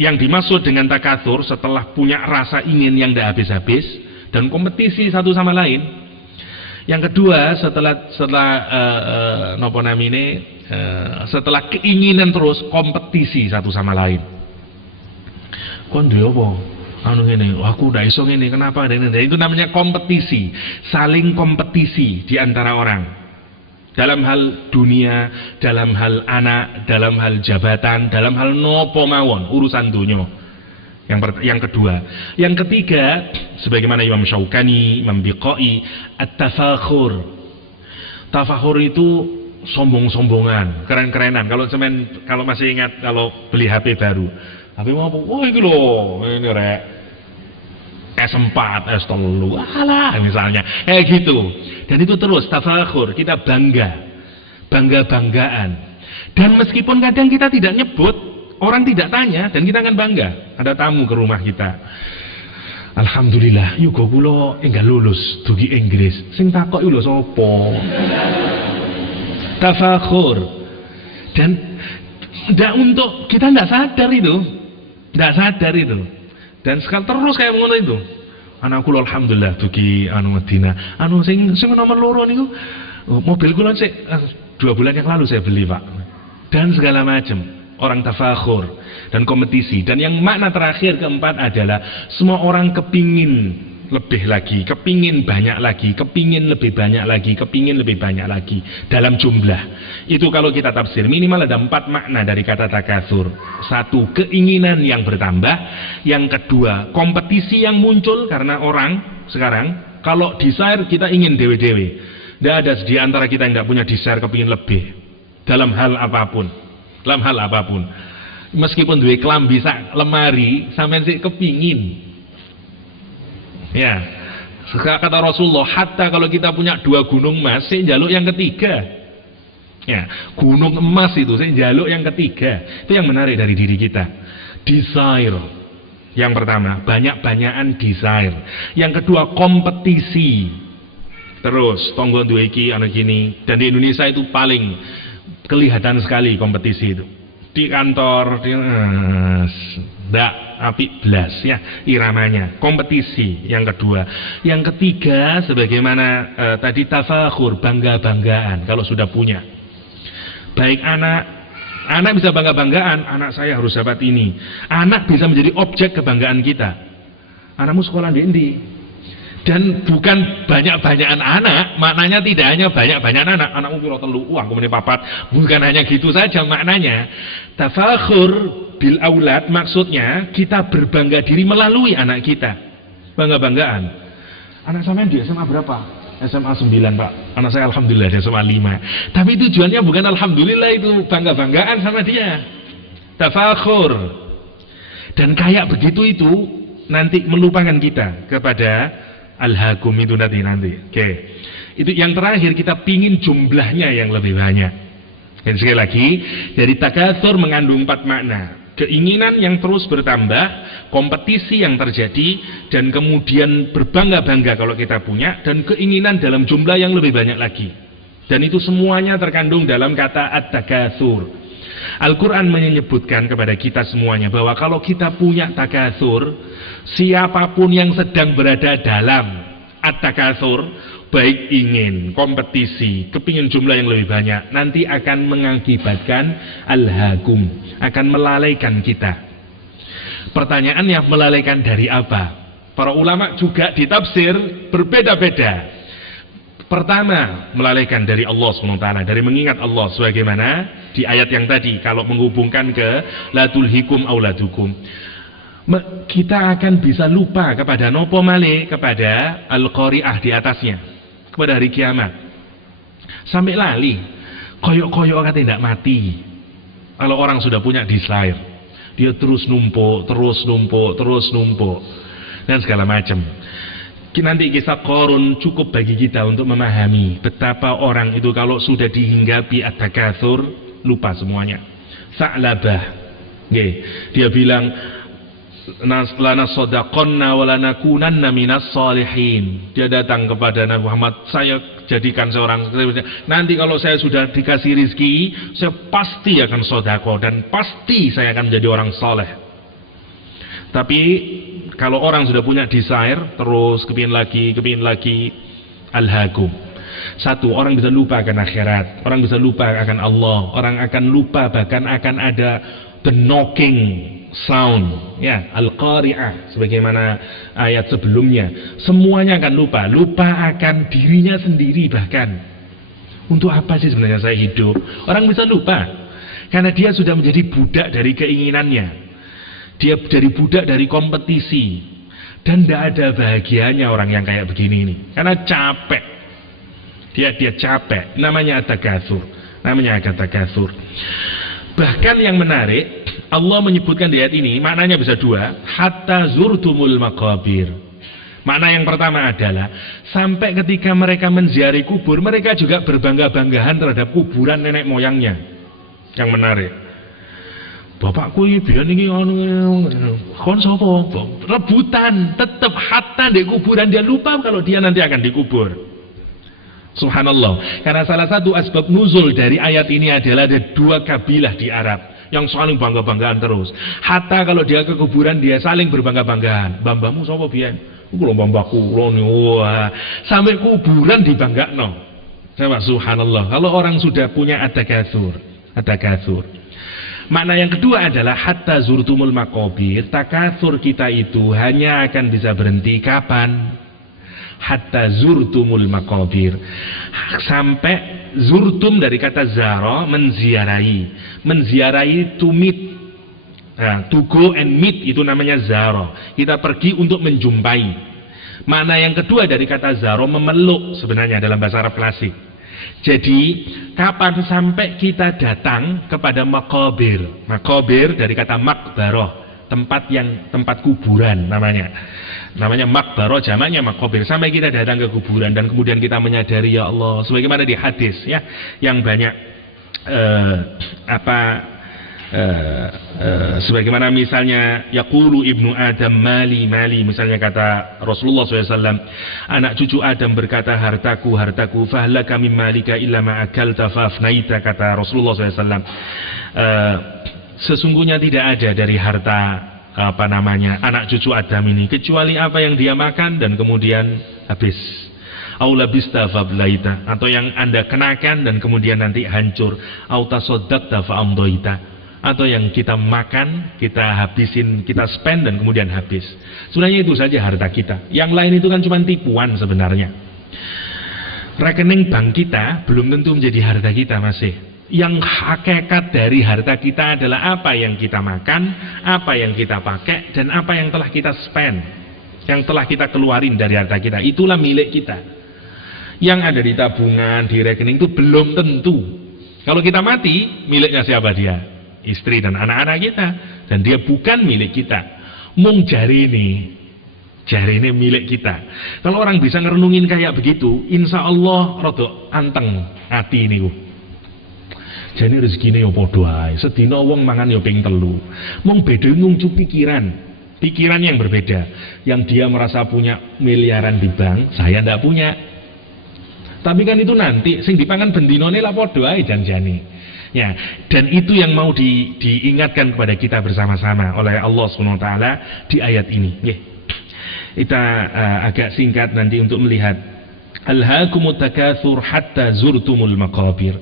yang dimaksud dengan takatsur setelah punya rasa ingin yang tidak habis-habis dan kompetisi satu sama lain. Yang kedua, setelah keinginan terus kompetisi satu sama lain. Kon duwe apa? Aku udah iso ngene, kenapa ada ini? Itu namanya kompetisi, saling kompetisi di antara orang. Dalam hal dunia, dalam hal anak, dalam hal jabatan, dalam hal nopo mawon, urusan dunia. Yang kedua. Yang ketiga, sebagaimana Imam Syaukani, Imam Biqai, at-tafakhur. Tafakhur itu sombong-sombongan, keren-kerenan. Kalau masih ingat, kalau beli HP baru, HP mau apa? Oh ini loh, ini rek S4, S3, alah misalnya, gitu. Dan itu terus tafakhur, kita bangga-banggaan. Dan meskipun kadang kita tidak nyebut, orang tidak tanya, dan kita akan bangga. Ada tamu ke rumah kita. Alhamdulillah, yuga kula enggak lulus dugi Inggris. Sing takok lho sapa? Tafakhur. Dan kita enggak sadar itu. Dan sekarang terus kayak ngono itu. Anak kula alhamdulillah dugi Medina. Sing nomor loro niku mobil kula sik 2 bulan yang lalu saya beli, Pak. Dan segala macam. Orang tafakhur dan kompetisi. Dan yang makna terakhir keempat adalah semua orang kepingin lebih lagi, kepingin banyak lagi, kepingin lebih banyak lagi, kepingin lebih banyak lagi dalam jumlah. Itu kalau kita tafsir minimal ada 4 makna dari kata takatsur. Satu, keinginan yang bertambah. Yang kedua, kompetisi yang muncul karena orang sekarang kalau desire kita ingin dewe-dewe. Tidak ada di antara kita yang tidak punya desire kepingin lebih dalam hal apapun. Meskipun duwe klambi sak lemari sampean sik kepingin. Ya. Kata Rasulullah, hatta kalau kita punya 2 gunung emas, sik njaluk yang ketiga. Ya, gunung emas itu sik njaluk yang ketiga. Itu yang menarik dari diri kita. Desire. Yang pertama, banyak-banyakan desire. Yang kedua, kompetisi. Terus tonggo duwe iki ana gini. Dan di Indonesia itu paling kelihatan sekali kompetisi itu di kantor, apik blas ya iramanya, kompetisi yang kedua. Yang ketiga sebagaimana tadi tafakhur, bangga-banggaan kalau sudah punya. Baik anak bisa bangga-banggaan, anak saya harus dapat ini. Anak bisa menjadi objek kebanggaan kita. Anakmu sekolah di. Dan bukan banyak-banyakan anak, maknanya tidak hanya banyak-banyakan anak. Anakmu kira telu, aku meni papat. Bukan hanya gitu saja maknanya. Tafakhur bil aulad maksudnya kita berbangga diri melalui anak kita. Bangga-banggaan. Anak sampean di SMA berapa? SMA 9 Pak. Anak saya alhamdulillah di SMA 5. Tapi tujuannya bukan alhamdulillah, itu bangga-banggaan sama dia. Tafakhur. Dan kayak begitu itu nanti melupakan kita kepada al-hakum itu nanti. Oke. Itu yang terakhir, kita pingin jumlahnya yang lebih banyak. Dan sekali lagi, dari takatsur mengandung 4 makna. Keinginan yang terus bertambah, kompetisi yang terjadi, dan kemudian berbangga-bangga kalau kita punya, dan keinginan dalam jumlah yang lebih banyak lagi. Dan itu semuanya terkandung dalam kata at-takatsur. Al-Quran menyebutkan kepada kita semuanya bahwa kalau kita punya takatsur, siapapun yang sedang berada dalam at-takatsur, baik ingin kompetisi, kepingin jumlah yang lebih banyak, nanti akan mengakibatkan al-hakum, akan melalaikan kita. Pertanyaannya, melalaikan dari apa? Para ulama juga ditafsir berbeda-beda. Pertama, melalaikan dari Allah SWT, dari mengingat Allah, sebagaimana di ayat yang tadi, kalau menghubungkan ke la tulhikum auladukum, kita akan bisa lupa kepada nopo male, kepada al-qari'ah di atasnya, kepada hari kiamat, sampai lali koyok-koyok kata tidak mati. Kalau orang sudah punya desire, dia terus numpuk dan segala macam. Nanti kisah Qarun cukup bagi kita untuk memahami betapa orang itu kalau sudah dihinggapi at-takatsur lupa semuanya. Sa'labah, dia bilang lana shadaqanna wa lanakunanna minas shalihin. Dia datang kepada Nabi Muhammad, saya jadikan seorang, nanti kalau saya sudah dikasih rizki, saya pasti akan sedekah dan pasti saya akan menjadi orang saleh. Tapi kalau orang sudah punya desire, terus kepingin lagi, al-hakum. Satu, orang bisa lupa akan akhirat, orang bisa lupa akan Allah, orang akan lupa bahkan akan ada the knocking sound, ya, al-qari'ah, sebagaimana ayat sebelumnya. Semuanya akan lupa akan dirinya sendiri bahkan. Untuk apa sih sebenarnya saya hidup? Orang bisa lupa, karena dia sudah menjadi budak dari keinginannya. Dia dari budak dari kompetisi, dan tidak ada bahagianya orang yang kayak begini ini, karena capek. Dia capek. Namanya takatsur. Bahkan yang menarik, Allah menyebutkan di ayat ini maknanya bisa dua, hatta zurtumul maqabir. Makna yang pertama adalah sampai ketika mereka menziarahi kubur, mereka juga berbangga-banggahan terhadap kuburan nenek moyangnya. Yang menarik, bapakku ini biar ini kon sapa? Rebutan, tetap hatta di kuburan, dia lupa kalau dia nanti akan dikubur. Subhanallah. Karena salah satu asbab nuzul dari ayat ini adalah ada 2 kabilah di Arab yang saling bangga-banggaan terus. Hatta kalau dia ke kuburan, dia saling berbangga-banggaan. Bambamu sapa biyen? Kulo mbambaku, wah. Sampai kuburan dibanggakno. Subhanallah. Kalau orang sudah punya at-takatsur. Makna yang kedua adalah hatta zurtumul maqabir. Takatsur kita itu hanya akan bisa berhenti kapan? Hatta zurtumul maqabir. Sampai zurtum dari kata zara, menziarahi to meet. Nah, to go and meet itu namanya zara. Kita pergi untuk menjumpai. Makna yang kedua dari kata zara, memeluk sebenarnya dalam bahasa Arab klasik. Jadi kapan sampai kita datang kepada maqabir? Maqabir dari kata maqbarah, tempat kuburan namanya maqbarah, jamaknya maqabir. Sampai kita datang ke kuburan dan kemudian kita menyadari, ya Allah, sebagaimana di hadis ya, yang banyak sebagaimana misalnya yaqulu ibnu Adam mali, misalnya kata Rasulullah SAW, anak cucu Adam berkata hartaku, fahlaka min malika illa ma akalta fafnaita, kata Rasulullah SAW. Sesungguhnya tidak ada dari harta anak cucu Adam ini, kecuali apa yang dia makan dan kemudian habis. Au labista fablaita, atau yang Anda kenakan dan kemudian nanti hancur. Au tasaddaqta fa amdaita, atau yang kita makan, kita habisin, kita spend dan kemudian habis. Sebenarnya itu saja harta kita. Yang lain itu kan cuma tipuan sebenarnya. Rekening bank kita belum tentu menjadi harta kita masih. Yang hakikat dari harta kita adalah apa yang kita makan, apa yang kita pakai, dan apa yang telah kita spend, yang telah kita keluarin dari harta kita. Itulah milik kita. Yang ada di tabungan, di rekening itu belum tentu. Kalau kita mati, miliknya siapa dia? Istri dan anak-anak kita. Dan dia bukan milik kita. Mung jari ini milik kita. Kalau orang bisa ngerenungin kayak begitu, insya Allah rada anteng hati ini. Jadi rezekine yo padha ae. Sedina wong mangan yo ping 3. Mung beda ngungcup pikiran yang berbeda. Yang dia merasa punya miliaran di bank, saya ndak punya. Tapi kan itu nanti sing dipangan bendinone lah padha ae janjane. Ya, dan itu yang mau diingatkan kepada kita bersama-sama oleh Allah Subhanahu wa taala di ayat ini. Nggih. Kita agak singkat nanti untuk melihat alhaakumut takatsur hatta zurtumul maqabir.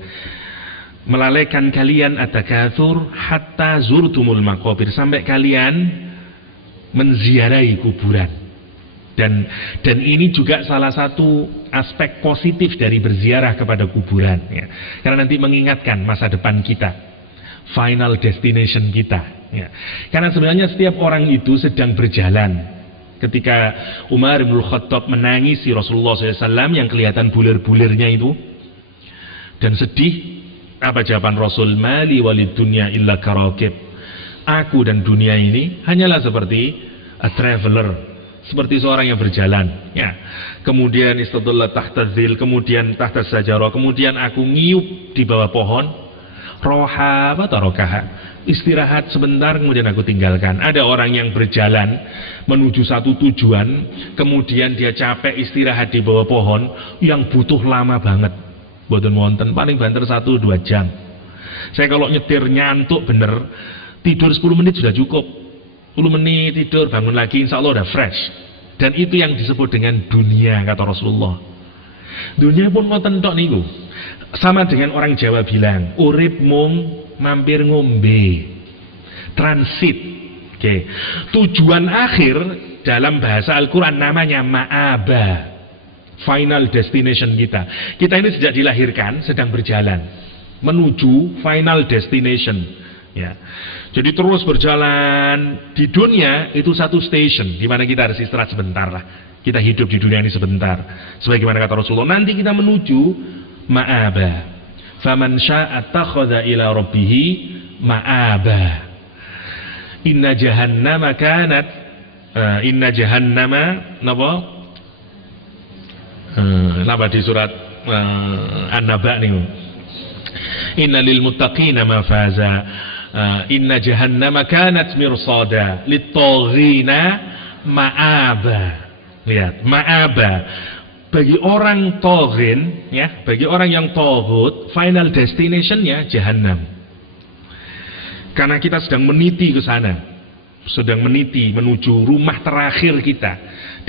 Melalaikan kalian at-takatsur hatta zurtumul maqabir, sampai kalian menziarahi kuburan. Dan ini juga salah satu aspek positif dari berziarah kepada kuburan, ya. Karena nanti mengingatkan masa depan kita, final destination kita, ya. Karena sebenarnya setiap orang itu sedang berjalan. Ketika Umar bin Khattab menangisi Rasulullah SAW yang kelihatan bulir-bulirnya itu dan sedih, apa jawaban Rasul? Mali walid dunya illa karakib. Aku dan dunia ini hanyalah seperti a traveler, seperti seorang yang berjalan, ya. Kemudian istadalla tahta dzil, kemudian tahta sajarah, kemudian aku ngiup di bawah pohon. Roha wa tarakaha, istirahat sebentar kemudian aku tinggalkan. Ada orang yang berjalan menuju satu tujuan, kemudian dia capek istirahat di bawah pohon yang butuh lama banget. Boten wonten, paling banter 1-2 jam. Saya kalau nyetir nyantuk bener, tidur 10 menit sudah cukup. 10 menit tidur, bangun lagi, insya Allah udah fresh. Dan itu yang disebut dengan dunia, kata Rasulullah. Dunia pun ngoten tok niku. Sama dengan orang Jawa bilang, urip mung mampir ngombe, transit. Oke. Tujuan akhir dalam bahasa Al-Quran namanya ma'aba, final destination kita. Kita ini sejak dilahirkan sedang berjalan menuju final destination, ya. Jadi terus berjalan di dunia itu satu station di mana kita harus istirahat sebentar lah. Kita hidup di dunia ini sebentar. Sebagaimana kata Rasulullah, nanti kita menuju ma'aba. Faman syaa'a takhadha ila rabbih ma'aba. Inna jahannama kanat inna jahannama napa? Napa di surat An-Naba niku. Inna lil muttaqina mafaza. Inna jahannama kanat mirsada lit-taghina ma'aba. Lihat, ma'aba. Bagi orang taghin, ya, bagi orang yang taghut, final destination-nya jahannam. Karena kita sedang meniti ke sana. Sedang meniti menuju rumah terakhir kita.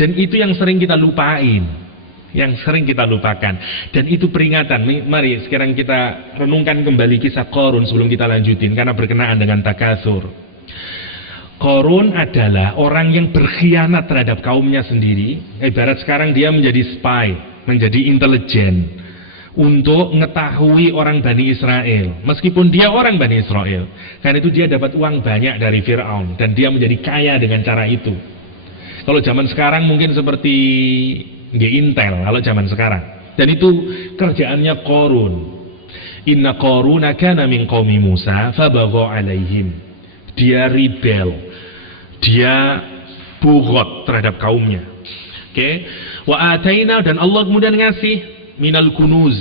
Dan itu yang sering kita lupain. Yang sering kita lupakan. Dan itu peringatan. Mari sekarang kita renungkan kembali kisah Qarun sebelum kita lanjutin, karena berkenaan dengan takatsur. Qarun adalah orang yang berkhianat terhadap kaumnya sendiri. Ibarat sekarang dia menjadi spy, menjadi intelijen untuk mengetahui orang Bani Israel. Meskipun dia orang Bani Israel, karena itu dia dapat uang banyak dari Fir'aun dan dia menjadi kaya dengan cara itu. Kalau zaman sekarang mungkin seperti Intel kalau zaman sekarang. Dan itu kerjaannya Qarun. Inna Qaruna kana min qaumi Musa fabagha alaihim. Dia rebel. Dia bughot terhadap kaumnya. Oke. Wa ataina, dan Allah kemudian ngasih minal kunuz.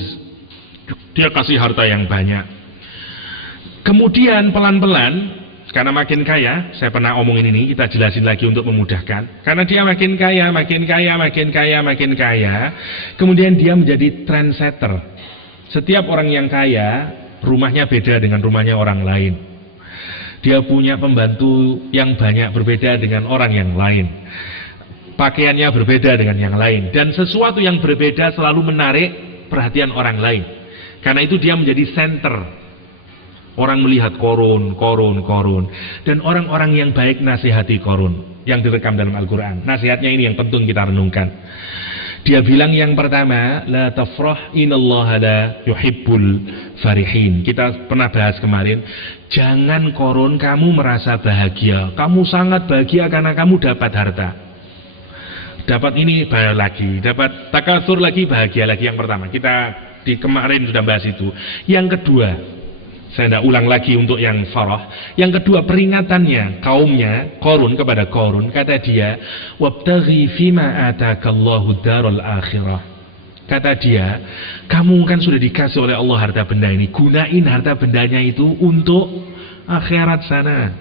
Dia kasih harta yang banyak. Kemudian pelan-pelan, karena makin kaya, saya pernah omongin ini, kita jelasin lagi untuk memudahkan. Karena dia makin kaya, makin kaya, kemudian dia menjadi trendsetter. Setiap orang yang kaya, rumahnya beda dengan rumahnya orang lain. Dia punya pembantu yang banyak berbeda dengan orang yang lain. Pakaiannya berbeda dengan yang lain. Dan sesuatu yang berbeda selalu menarik perhatian orang lain. Karena itu dia menjadi center. Orang melihat Korun. Dan orang-orang yang baik nasihati Korun. Yang direkam dalam Al-Quran. Nasihatnya ini yang penting kita renungkan. Dia bilang yang pertama, la tafrah inallaha la yuhibbul farihin. Kita pernah bahas kemarin, jangan Korun kamu merasa bahagia. Kamu sangat bahagia karena kamu dapat harta. Dapat ini bayar lagi, dapat takatsur lagi, bahagia lagi. Yang pertama, kita di kemarin sudah bahas itu. Yang kedua, saya tidak ulang lagi untuk yang farah. Yang kedua, peringatannya kaumnya Korun kepada Korun, kata dia, wabtaghi fima atakallahu darul akhirah. Kata dia, kamu kan sudah dikasih oleh Allah harta benda ini, gunain harta bendanya itu untuk akhirat sana,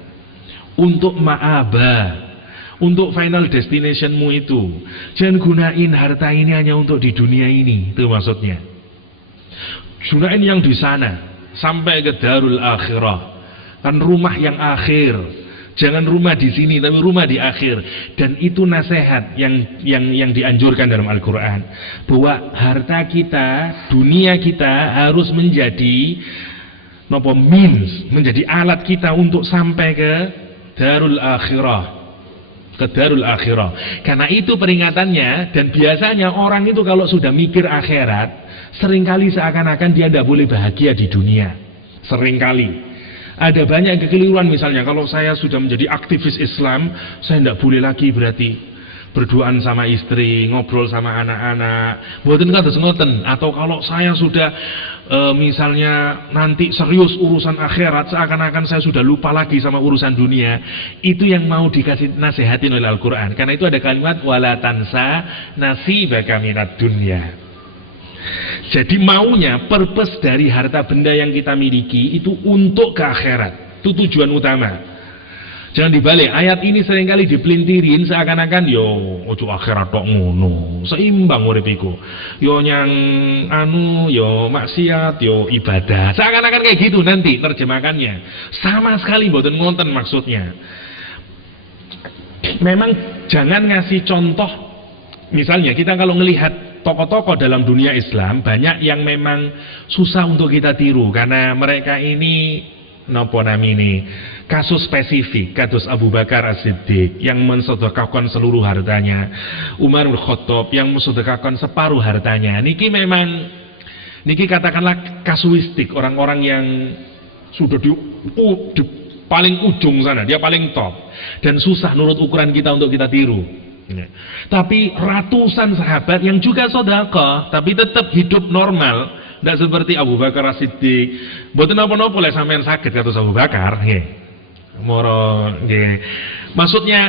untuk ma'abah, untuk final destinationmu itu. Jangan gunain harta ini hanya untuk di dunia ini, itu maksudnya. Gunain yang di sana sampai ke darul akhirah, kan rumah yang akhir. Jangan rumah di sini, tapi rumah di akhir. Dan itu nasihat yang dianjurkan dalam Al-Quran, bahwa harta kita, dunia kita harus menjadi means, menjadi alat kita untuk sampai ke darul akhirah. Ke darul akhirah. Karena itu peringatannya. Dan biasanya orang itu kalau sudah mikir akhirat, seringkali seakan-akan dia tidak boleh bahagia di dunia. Seringkali ada banyak kekeliruan. Misalnya kalau saya sudah menjadi aktivis Islam, saya tidak boleh lagi berarti berduaan sama istri, ngobrol sama anak-anak, mboten kados ngoten. Atau kalau saya sudah misalnya nanti serius urusan akhirat, seakan-akan saya sudah lupa lagi sama urusan dunia. Itu yang mau dikasih nasihatin oleh Al-Quran. Karena itu ada kalimat wala tansa nasibaka minad dunya. Jadi maunya, purpose dari harta benda yang kita miliki itu untuk ke akhirat. Itu tujuan utama. Jangan dibalik, ayat ini seringkali dipelintirin seakan-akan yo ojo akhirat tok ngono, seimbang urip iku. Yo nyang yo maksiat, yo ibadah. Seakan-akan kayak gitu nanti terjemahannya. Sama sekali mboten ngonten maksudnya. Memang jangan ngasih contoh. Misalnya kita kalau melihat tokoh-tokoh dalam dunia Islam, banyak yang memang susah untuk kita tiru karena mereka ini nopo namine kasus spesifik. Kados Abu Bakar As-Siddiq yang mensedekahkan seluruh hartanya, Umar bin Khattab yang mensedekahkan separuh hartanya. Niki katakanlah kasuistik, orang-orang yang sudah di paling ujung sana, dia paling top dan susah menurut ukuran kita untuk kita tiru. Tapi ratusan sahabat yang juga sedekah tapi tetap hidup normal, tidak seperti Abu Bakar As-Siddiq. Mboten napa-napa lek sampean saged kados Abu Bakar, nggih. Moro nggih. Maksudnya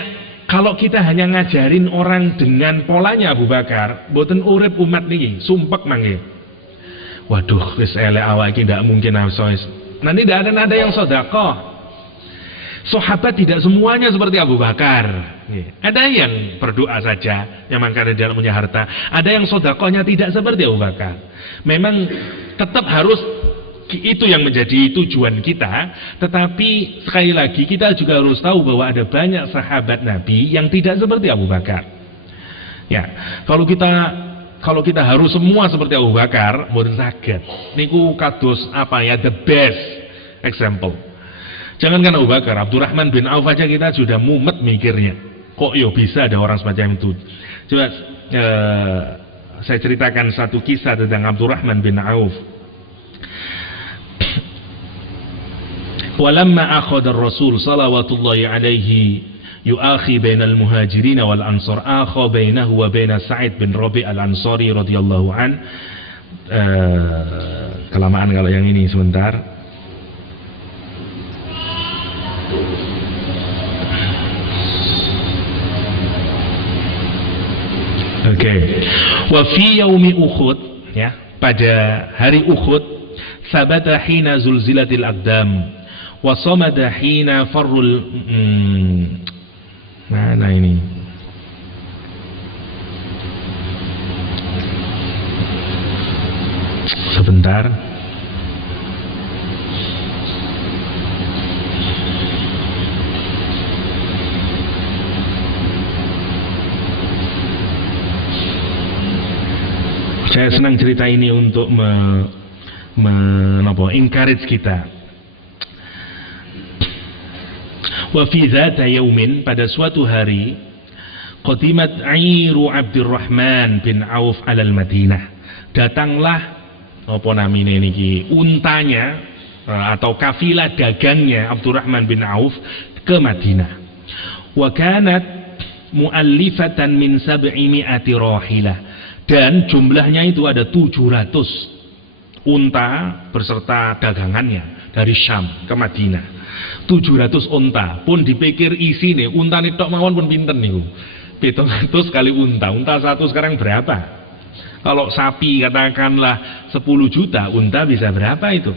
kalau kita hanya ngajarin orang dengan polanya Abu Bakar, mboten urip umat niki, sumpek mangke. Waduh, wis elek awak iki ndak mungkin asos. Nanti tidak ada yang sedekah. Sahabat tidak semuanya seperti Abu Bakar. Ada yang berdoa saja, yang karena dia punya harta. Ada yang sedekahnya tidak seperti Abu Bakar. Memang tetap harus itu yang menjadi tujuan kita. Tetapi sekali lagi kita juga harus tahu bahwa ada banyak sahabat Nabi yang tidak seperti Abu Bakar. Ya, kalau kita harus semua seperti Abu Bakar, mboten saged. Niku kados apa ya, the best example. Jangankan Abu Bakar, Abdurrahman bin Auf aja kita sudah mumet mikirnya. Kok yo bisa ada orang semacam itu? Coba saya ceritakan satu kisah tentang Abdurrahman bin Auf. Walamma akhadha ar-Rasul salawatullahi alaihi yu'akhi bainal muhajirin wal ansar, akha bainahu wa bain Sa'id bin Rabi' al-Ansari radhiyallahu an. Kelamaan kalau yang ini sebentar. Oke. Wa fi yaumi Uhud, ya, pada hari Uhud, sabata hina zulzilatil aqdam wa samada hina farrul mana ini? Sebentar. Saya senang cerita ini untuk encourage kita. Wa fi dzata yaumin, pada suatu hari, qadimat 'airu Abdurrahman bin Auf 'alal Madinah. Datanglah apa namanya niki, untanya atau kafilah dagangnya Abdurrahman bin Auf ke Madinah. Wa kanat mu'allifatan min 700 rahilah, dan jumlahnya itu ada 700 unta beserta dagangannya dari Syam ke Madinah. 700 unta, pun dipikir isi nih unta nih tok mawon pun pinten niku. 700 kali unta satu sekarang berapa? Kalau sapi katakanlah 10 juta, unta bisa berapa itu?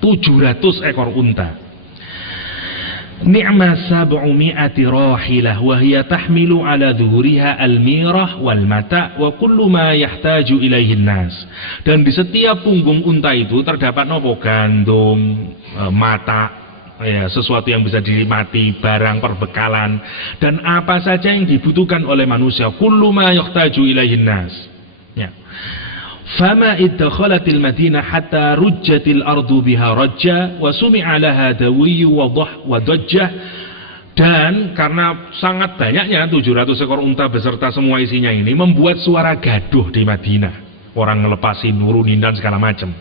700 ekor unta. Ni'ma 700 rahilah wa hiya tahmilu ala dhuhuriha al-mirah wal mata' wa kullu ma yahtaju ilaihi nas. Dan di setiap punggung unta itu terdapat nopo, gandum, mata, ya, sesuatu yang bisa dinikmati, barang perbekalan, dan apa saja yang dibutuhkan oleh manusia. Kullu ma yahtaju ilaihi nas. Ya. Fama idakhalatil Madinah hatta rujjatil ardu biha rajja wa sumi'a laha dawiyyu wa dajjah. Dan karena sangat banyaknya 700 ekor unta beserta semua isinya ini membuat suara gaduh di Madinah. Orang ngelepasin, nurunin dan segala macam.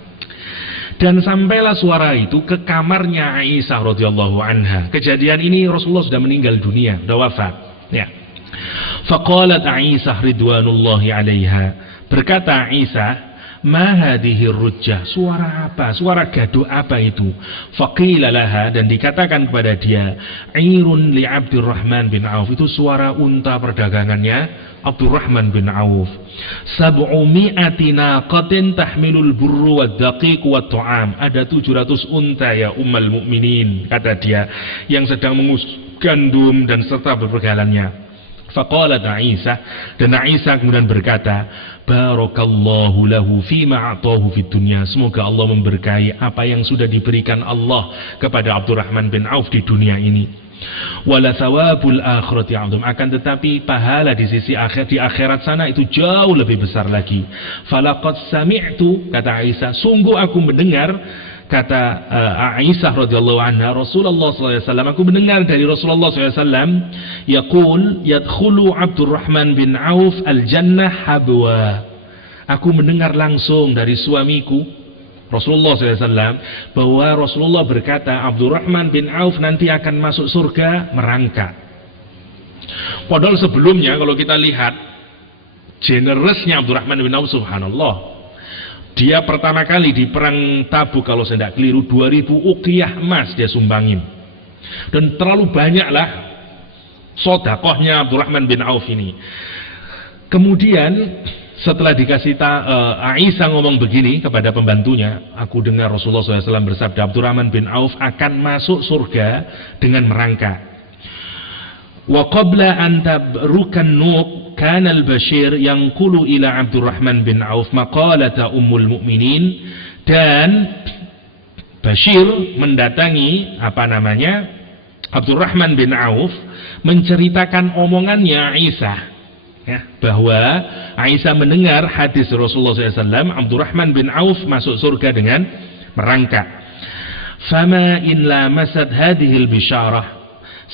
Dan sampailah suara itu ke kamarnya Aisyah radhiyallahu anha. Kejadian ini Rasulullah sudah meninggal dunia, sudah wafat. Ya. Faqalat Aisyah ridwanullahi 'alaiha. Berkata Aisyah, "Ma hadhihi rujjah?" Suara apa? Suara gaduh apa itu? Faqila laha, dan dikatakan kepada dia, "Airun li Abdurrahman bin Auf." Itu suara unta perdagangannya Abdurrahman bin Auf. 700 naqatin tahmilul burru wad daqiq wat ta'am. Ada 700 unta ya Ummul Mukminin, kata dia, yang sedang mengus gandum dan serta berbekalannya. Faqalat Aisyah, dan Aisyah kemudian berkata, "Barakallahu lahu fima a'tahu fid dunya." Semoga Allah memberkahi apa yang sudah diberikan Allah kepada Abdurrahman bin Auf di dunia ini. Wala thawabul akhirati 'azim, akan tetapi pahala di sisi akhir, di akhirat sana itu jauh lebih besar lagi. Falaqad sami'tu, kata Aisyah, sungguh aku mendengar, kata Aisyah radhiyallahu anha, Rasulullah SAW, aku mendengar dari Rasulullah SAW, yaqul yadkhulu Abdurrahman bin Auf al-jannah habwa. Aku mendengar langsung dari suamiku Rasulullah SAW bahwa Rasulullah berkata Abdurrahman bin Auf nanti akan masuk surga merangkak. Padahal sebelumnya kalau kita lihat generousnya Abdurrahman bin Auf, subhanallah, dia pertama kali di perang Tabuk kalau saya tidak keliru 2000 uqiyah emas dia sumbangin. Dan terlalu banyaklah sedekahnya Abdurrahman bin Auf ini. Kemudian setelah dikasih Aisyah ngomong begini kepada pembantunya, aku dengar Rasulullah SAW bersabda Abdurrahman bin Auf akan masuk surga dengan merangkak. Wa qabla an tabrukan nuq kana al-Bashir yanqulu ila Abdurrahman bin Auf maqalata Ummul Mukminin, dan Bashir mendatangi Abdurrahman bin Auf menceritakan omongannya Aisyah, ya, bahwa Aisyah mendengar hadis Rasulullah SAW Abdurrahman bin Auf masuk surga dengan merangkak. Fama in lamasat hadhil bisyarah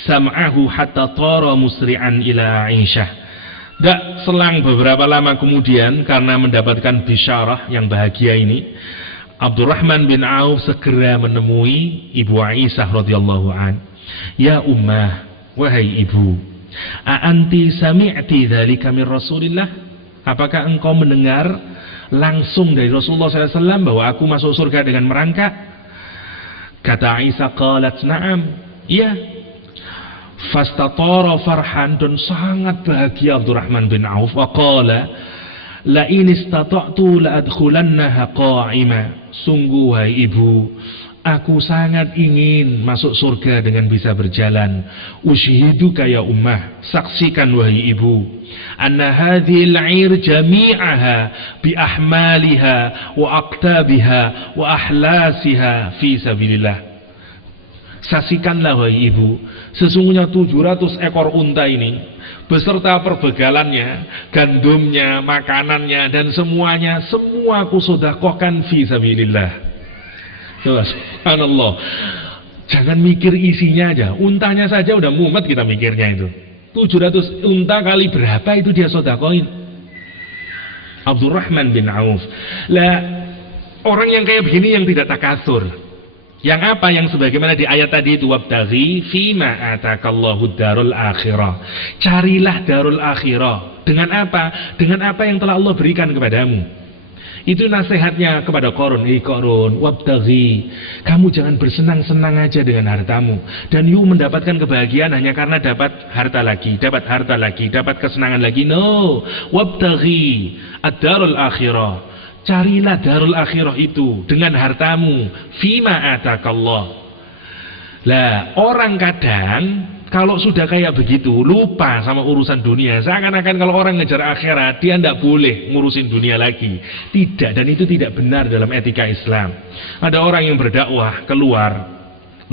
sam'ahu hatta tara musri'an ila Aisyah. Tak selang beberapa lama kemudian, karena mendapatkan bisyarah yang bahagia ini, Abdurrahman bin Auf segera menemui ibu Aisyah radhiyallahu an. Ya ummah, wahai ibu, anti sami'ti dzalika min Rasulillah? Apakah engkau mendengar langsung dari Rasulullah SAW bahwa aku masuk surga dengan merangkak? Kata Aisyah, qalat na'am, iya. Fastatara farhan, dan sangat bahagia Abdurrahman bin Auf. Wa qala la in istata'tu la adkhulannaha qa'ima. Sungguh wahai ibu, aku sangat ingin masuk surga dengan bisa berjalan. Ushiduka ya ummah, saksikan wahai ibu, anna hadhil 'ir jami'aha bi ahmaliha wa aqtabiha wa ahlasiha fi sabilillah. Saksikanlah wahai ibu, sesungguhnya 700 ekor unta ini beserta perbegalannya, gandumnya, makanannya, dan semuanya, semua aku sedekahkan fi sabilillah. Subhanallah. Jangan mikir isinya aja, untanya saja udah mumet kita mikirnya itu. 700 unta kali berapa itu dia sedekahin? Abdurrahman bin Auf. Lah, orang yang kayak begini yang tidak takasur. Yang apa? Yang sebagaimana di ayat tadi itu, wabtaghi fima atakallahu darul akhirah. Carilah darul akhirah. Dengan apa? Dengan apa yang telah Allah berikan kepadamu. Itu nasihatnya kepada Qarun. Qarun, wabtaghi, kamu jangan bersenang-senang aja dengan hartamu, dan you mendapatkan kebahagiaan hanya karena dapat harta lagi, dapat kesenangan lagi. No, wabtaghi ad-darul akhirah. Carilah darul akhirah itu dengan hartamu. Fima atakallah. Lah, orang kadang kalau sudah kayak begitu lupa sama urusan dunia. Seakan-akan kalau orang ngejar akhirat dia tidak boleh ngurusin dunia lagi. Tidak, dan itu tidak benar dalam etika Islam. Ada orang yang berdakwah keluar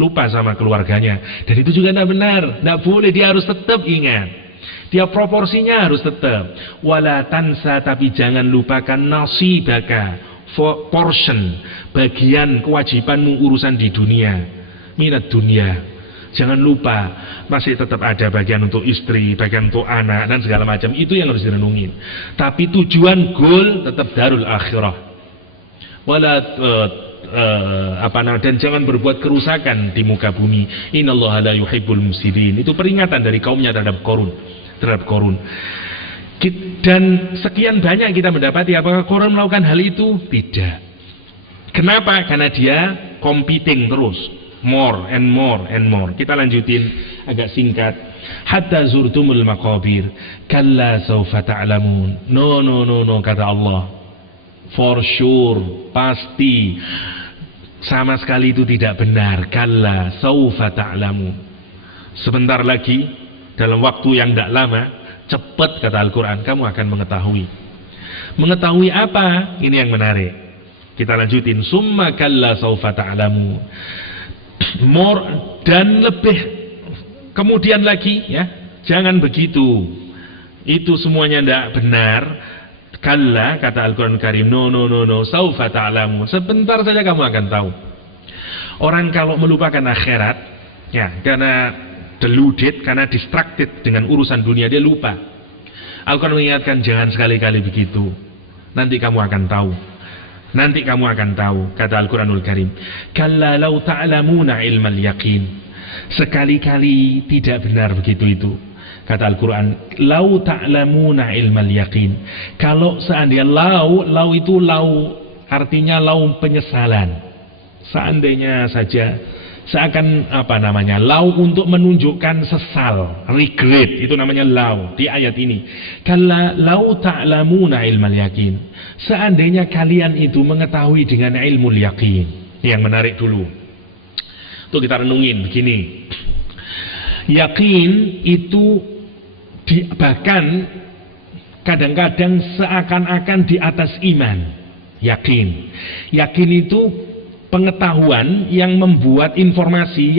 lupa sama keluarganya, dan itu juga tidak benar. Tidak boleh, dia harus tetap ingat. Dia proporsinya harus tetap. Wala tansa, tapi jangan lupakan nasibaka, portion, bagian kewajibanmu urusan di dunia. Minat dunia. Jangan lupa, masih tetap ada bagian untuk istri, bagian untuk anak, dan segala macam. Itu yang harus direnungin. Tapi tujuan goal tetap darul akhirah. Wala dan jangan berbuat kerusakan di muka bumi. Innallaha la yuhibbul mufsidin. Itu peringatan dari kaumnya terhadap Qarun. Dan sekian banyak kita mendapati apakah Qarun melakukan hal itu? Tidak. Kenapa? Karena dia competing terus, more and more and more. Kita lanjutin agak singkat. Hatta zurtumul maqabir kalla sawfa ta'lamun. No, kata Allah, for sure, pasti, sama sekali itu tidak benar. Kalla sawfa ta'lamun. Sebentar lagi, dalam waktu yang tidak lama, cepat kata Al-Quran, kamu akan mengetahui. Mengetahui apa? Ini yang menarik. Kita lanjutin. Summa kalla sawfa ta'lamu. More dan lebih. Kemudian lagi, ya, jangan begitu. Itu semuanya tidak benar. Kalla kata Al-Quran Karim. No, sawfa ta'lamu. Sebentar saja kamu akan tahu. Orang kalau melupakan akhirat, ya, karena deluded, karena distracted dengan urusan dunia, dia lupa. Al-Quran mengingatkan, jangan sekali-kali begitu. Nanti kamu akan tahu. Kata Al-Quranul Karim, kalla law ta'lamuna ilmal yaqin. Sekali-kali tidak benar begitu itu. Kata Al-Quran, law ta'lamuna ilmal yaqin. Kalau seandainya law itu artinya law penyesalan. Seandainya saja, seakan law untuk menunjukkan sesal, regret, itu namanya law di ayat ini. Kalla law ta'lamuna ilmal yaqin. Seandainya kalian itu mengetahui dengan ilmu yaqin. Yang menarik dulu, tuh kita renungin begini. Yakin itu bahkan kadang-kadang seakan-akan di atas iman. Yakin itu pengetahuan yang membuat informasi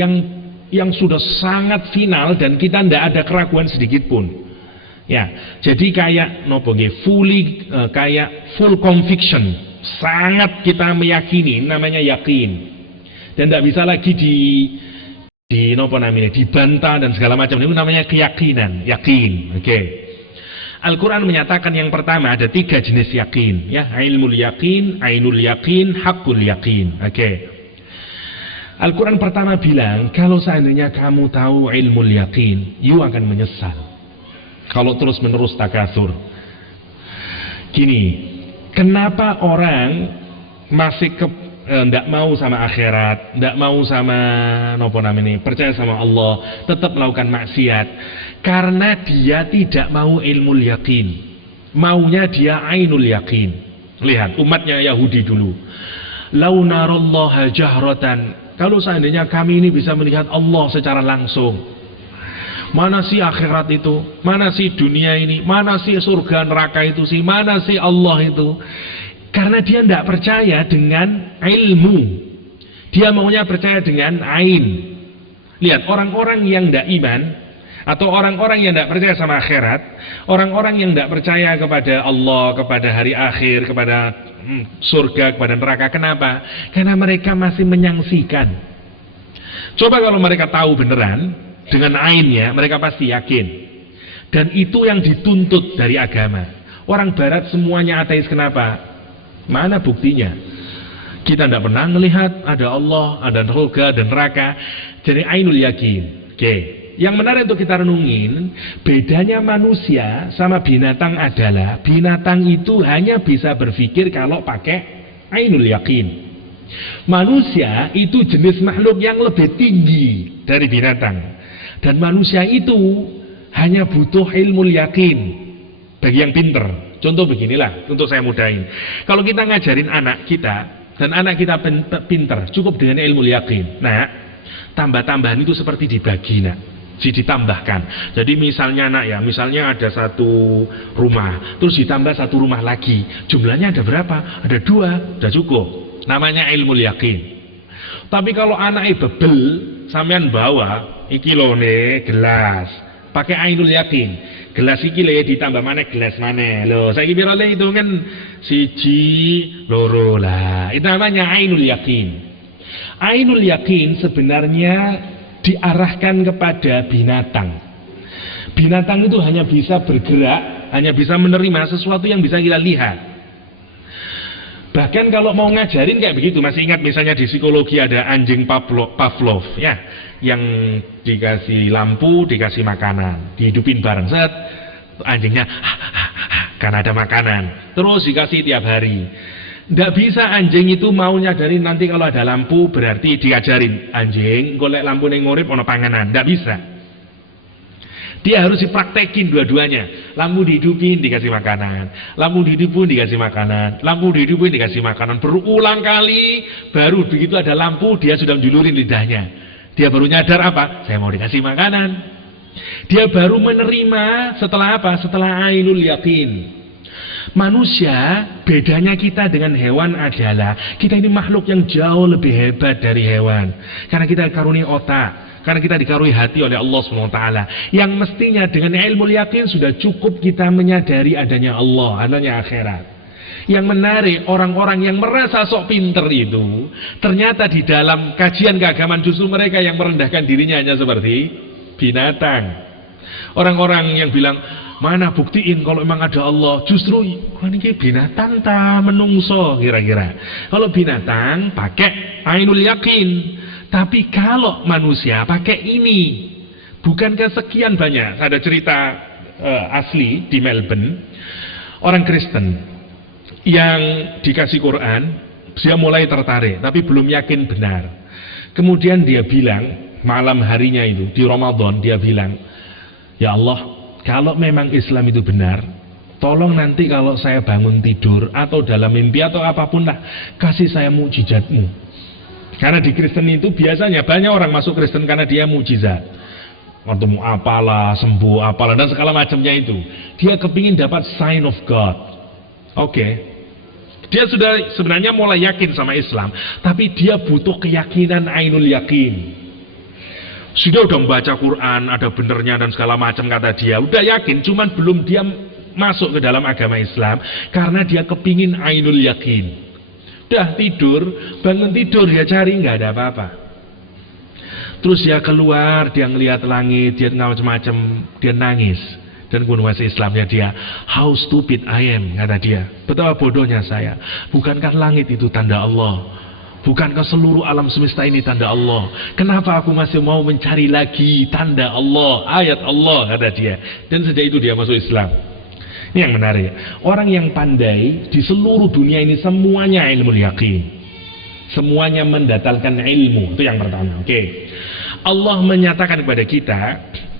yang sudah sangat final dan kita tidak ada keraguan sedikit pun. Ya, jadi kayak kayak full conviction, sangat kita meyakini, namanya yakin. Dan tidak bisa lagi dibantah dan segala macam. Itu namanya keyakinan, yakin. Oke. Al-Quran menyatakan yang pertama ada 3 jenis yakin, ya, ilmul yakin, ainul yakin, haqqul yakin. Oke. Al-Quran pertama bilang, kalau seandainya kamu tahu ilmul yakin, you akan menyesal kalau terus-menerus takasur. Gini, kenapa orang masih tidak mau sama akhirat, tidak mau sama percaya sama Allah, tetap melakukan maksiat? Karena dia tidak mau ilmu yakin, maunya dia ainul yakin. Lihat umatnya Yahudi dulu, lau narallaha jahratan, kalau seandainya kami ini bisa melihat Allah secara langsung, mana sih akhirat itu, mana sih dunia ini, mana sih surga neraka itu sih, mana sih Allah itu. Karena dia tidak percaya dengan ilmu, dia maunya percaya dengan ain. Lihat, orang-orang yang tidak iman, atau orang-orang yang tidak percaya sama akhirat, orang-orang yang tidak percaya kepada Allah, kepada hari akhir, kepada surga, kepada neraka. Kenapa? Karena mereka masih menyaksikan. Coba kalau mereka tahu beneran, dengan ainnya, mereka pasti yakin. Dan itu yang dituntut dari agama. Orang barat semuanya ateis, kenapa? Mana buktinya? Kita tidak pernah melihat ada Allah, ada surga, dan neraka. Jadi ainul yakin. Oke. Yang menarik untuk kita renungin, bedanya manusia sama binatang adalah binatang itu hanya bisa berpikir kalau pakai ainul yakin. Manusia itu jenis makhluk yang lebih tinggi dari binatang. Dan manusia itu hanya butuh ilmu yakin bagi yang pinter. Contoh beginilah, untuk saya mudahin. Kalau kita ngajarin anak kita, dan anak kita pinter, cukup dengan ilmu yakin. Nah, tambah-tambahan itu seperti dibagi, nak. Ditambahkan. Jadi misalnya nak ya, misalnya ada satu rumah, terus ditambah satu rumah lagi. Jumlahnya ada berapa? Ada 2, sudah cukup. Namanya ilmu yakin. Tapi kalau anaknya bebel, sampean bawa iki lone gelas, pakai ainul yakin. Gelas iki le ditambah mana gelas mana. Loh, saiki pira le hitungan 1, 2 lah. Itu namanya ainul yakin. Ainul yakin sebenarnya diarahkan kepada binatang. Binatang itu hanya bisa bergerak, hanya bisa menerima sesuatu yang bisa kita lihat. Bahkan kalau mau ngajarin kayak begitu, masih ingat misalnya di psikologi ada anjing Pavlov ya, yang dikasih lampu, dikasih makanan, dihidupin bareng, set, anjingnya karena ada makanan, terus dikasih tiap hari. Tidak bisa anjing itu mau nyadari nanti kalau ada lampu berarti diajarin anjing golek lampu neng ngurip ono panganan. Tidak bisa. Dia harus dipraktekin dua-duanya. Lampu dihidupin dikasih makanan, lampu dihidupin dikasih makanan, lampu dihidupin dikasih makanan. Berulang kali, baru begitu ada lampu dia sudah menjulurin lidahnya. Dia baru nyadar apa? Saya mau dikasih makanan. Dia baru menerima setelah apa? Setelah ainul yakin. Manusia, bedanya kita dengan hewan adalah kita ini makhluk yang jauh lebih hebat dari hewan. Karena kita dikaruniai otak, karena kita dikaruniai hati oleh Allah SWT. Yang mestinya dengan ilmu yakin sudah cukup kita menyadari adanya Allah, adanya akhirat. Yang menarik, orang-orang yang merasa sok pinter itu, ternyata di dalam kajian keagamaan justru mereka yang merendahkan dirinya hanya seperti binatang. Orang-orang yang bilang, mana buktiin kalau memang ada Allah? Justru ini binatang tak menungso kira-kira. Kalau binatang pakai ainul yakin, tapi kalau manusia pakai ini. Bukankah sekian banyak? Ada cerita asli di Melbourne, orang Kristen yang dikasih Quran, dia mulai tertarik, tapi belum yakin benar. Kemudian dia bilang, malam harinya itu di Ramadan, dia bilang, ya Allah, kalau memang Islam itu benar, tolong nanti kalau saya bangun tidur atau dalam mimpi atau apapun lah, kasih saya mukjizatmu. Karena di Kristen itu biasanya banyak orang masuk Kristen karena dia mukjizat. Ketemu apalah, sembuh apalah, dan segala macamnya itu. Dia kepingin dapat sign of God. Oke. Dia sudah sebenarnya mulai yakin sama Islam, tapi dia butuh keyakinan ainul yakin. Sudah membaca Quran, ada benernya dan segala macam kata dia, udah yakin, cuman belum dia masuk ke dalam agama Islam karena dia kepingin ainul yakin. Udah tidur, bangun tidur dia cari nggak ada apa-apa. Terus dia keluar, dia ngelihat langit, dia macam-macam, dia nangis. Dan kuasa Islamnya dia, how stupid I am, kata dia. Betapa bodohnya saya. Bukankah langit itu tanda Allah? Bukankah seluruh alam semesta ini tanda Allah? Kenapa aku masih mau mencari lagi tanda Allah, ayat Allah, kata dia. Dan sejak itu dia masuk Islam. Ini yang menarik. Orang yang pandai di seluruh dunia ini semuanya ilmu yakin. Semuanya mendatangkan ilmu. Itu yang pertama. Oke. Allah menyatakan kepada kita,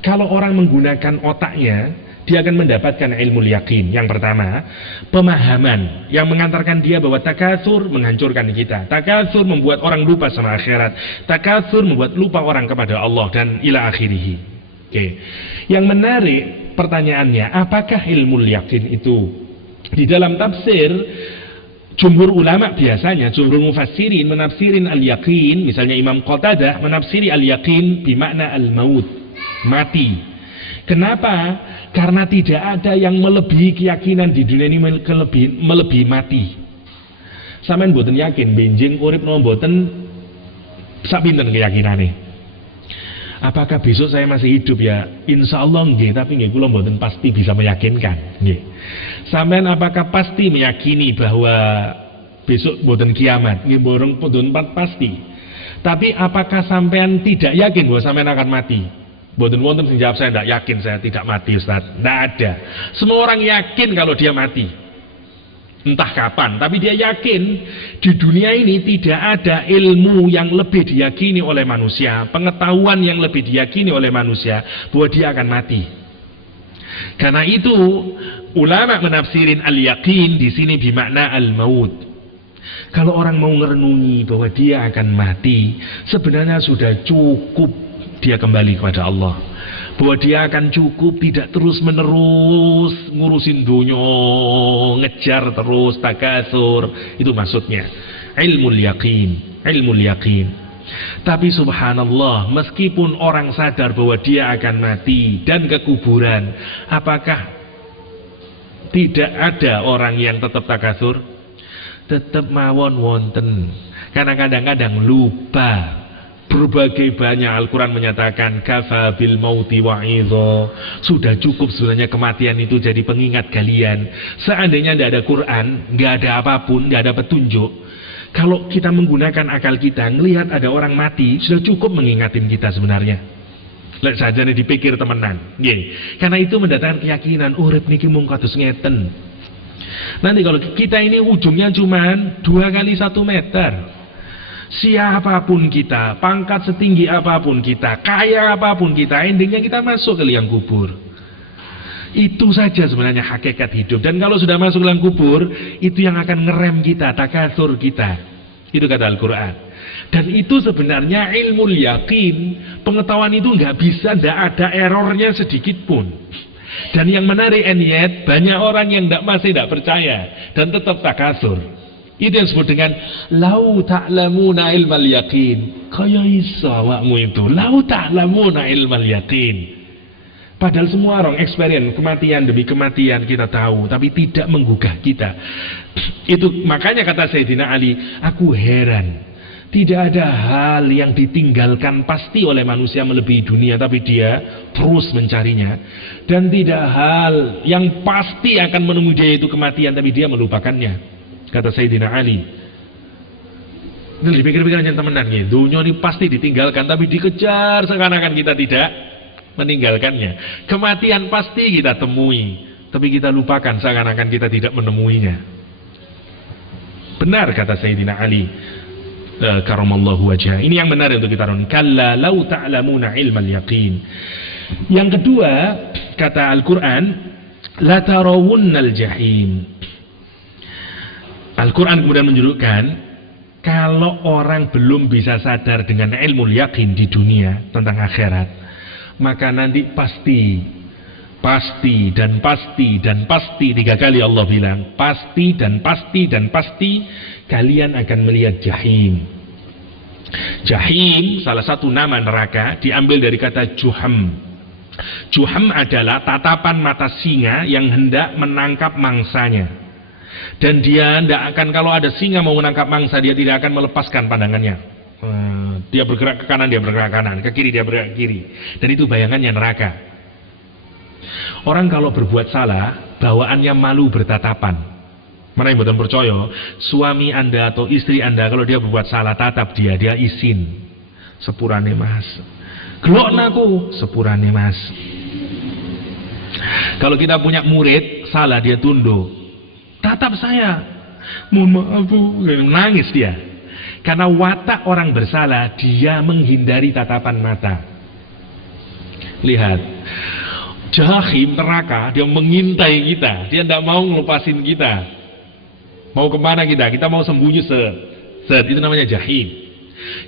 kalau orang menggunakan otaknya, dia akan mendapatkan ilmu yakin. Yang pertama, pemahaman yang mengantarkan dia bahwa takatsur menghancurkan kita. Takatsur membuat orang lupa sama akhirat. Takatsur membuat lupa orang kepada Allah dan ila akhirih. Oke. Yang menarik pertanyaannya, apakah ilmu yakin itu? Di dalam tafsir Jumhur ulama biasanya, jumhur mufassirin menafsirin al-yaqin, misalnya Imam Qatadah menafsiri al-yaqin bimakna al-maut, mati. Kenapa? Karena tidak ada yang melebihi keyakinan di dunia ini melebihi mati. Sampeyan mboten yakin benjing urip napa mboten sak pinten keyakinane. Apakah besok saya masih hidup ya? Insya Allah nggih, tapi nggih kula mboten pasti bisa meyakinkan. Nggih. Sampeyan apakah pasti meyakini bahwa besok mboten kiamat? Nggih mboten pasti. Tapi apakah sampeyan tidak yakin bahwa sampeyan akan mati? Mboten wonten sing jawab saya tidak yakin, saya tidak mati Ustaz. Tidak ada. Semua orang yakin kalau dia mati. Entah kapan, tapi dia yakin di dunia ini tidak ada ilmu yang lebih diyakini oleh manusia, pengetahuan yang lebih diyakini oleh manusia bahwa dia akan mati. Karena itu ulama menafsirin al-yaqin di sini bimakna al-maut. Kalau orang mau merenungi bahwa dia akan mati, sebenarnya sudah cukup dia kembali kepada Allah. Bahwa dia akan cukup tidak terus menerus ngurusin dunia, ngejar terus takasur. Itu maksudnya ilmul yaqin. Tapi subhanallah, meskipun orang sadar bahwa dia akan mati dan ke kuburan, apakah tidak ada orang yang tetap takasur? Tetap mawon wonten. Karena kadang-kadang lupa. Berbagai banyak Al-Quran menyatakan kafa bil mauti wa'idho, sudah cukup sebenarnya kematian itu jadi pengingat kalian. Seandainya tidak ada Quran, nggak ada apapun, nggak ada petunjuk, kalau kita menggunakan akal kita melihat ada orang mati, sudah cukup mengingatin kita sebenarnya. Lek saja nih dipikir temenan. Karena itu mendatangkan keyakinan urip niki mung kados ngeten. Nanti kalau kita ini ujungnya cuman 2 kali 1 meter. Siapapun kita, pangkat setinggi apapun kita, kaya apapun kita, endingnya kita masuk ke liang kubur. Itu saja sebenarnya hakikat hidup. Dan kalau sudah masuk ke liang kubur, itu yang akan ngerem kita, takasur kita. Itu kata Al-Quran. Dan itu sebenarnya ilmu yakin. Pengetahuan itu nggak bisa, nggak ada errornya sedikit pun. Dan yang menarik enyet, banyak orang yang masih tidak percaya dan tetap takasur. Itu yang disebut dengan lau ta'lamuna ilmal yaqin. Kaya iso awakmu itu lau ta'lamuna ilmal yaqin. Padahal semua orang experience kematian demi kematian kita tahu, tapi tidak menggugah kita. Itu makanya kata Sayyidina Ali, aku heran. Tidak ada hal yang ditinggalkan pasti oleh manusia melebihi dunia, tapi dia terus mencarinya. Dan tidak hal yang pasti akan menemui dia itu kematian, tapi dia melupakannya. Kata Sayyidina Ali. Ini dipikir-pikir aja temenan ya. Dunia ini pasti ditinggalkan, tapi dikejar seakan-akan kita tidak meninggalkannya. Kematian pasti kita temui, tapi kita lupakan seakan-akan kita tidak menemuinya. Benar kata Sayyidina Ali. Karamallahu wajhah. Ini yang benar untuk kita renung. Kalla lau ta'lamuna ilmal yaqin. Yang kedua, kata Al-Quran, la tarawunnal jahim. Al-Quran kemudian menunjukkan kalau orang belum bisa sadar dengan ilmu yakin di dunia tentang akhirat, maka nanti pasti 3 kali Allah bilang pasti dan pasti kalian akan melihat jahim. Jahim salah satu nama neraka, diambil dari kata juham. Juham adalah tatapan mata singa yang hendak menangkap mangsanya. Dan dia tidak akan, kalau ada singa mau menangkap mangsa, dia tidak akan melepaskan pandangannya. Dia bergerak ke kanan, dia bergerak ke kanan, ke kiri, dia bergerak ke kiri. Dan itu bayangannya neraka. Orang kalau berbuat salah, bawaannya malu bertatapan. Mana yang betul percaya, suami Anda atau istri Anda kalau dia berbuat salah, tatap dia izin. Sepurane mas. Gelok naku, sepurane mas. Kalau kita punya murid, salah dia tunduk. Tatap saya, mohon maaf bu, nangis dia. Karena watak orang bersalah, dia menghindari tatapan mata. Lihat, jahim neraka, dia mengintai kita, dia tidak mau ngelupasin kita. Mau kemana kita? Kita mau sembunyi set, itu namanya jahim.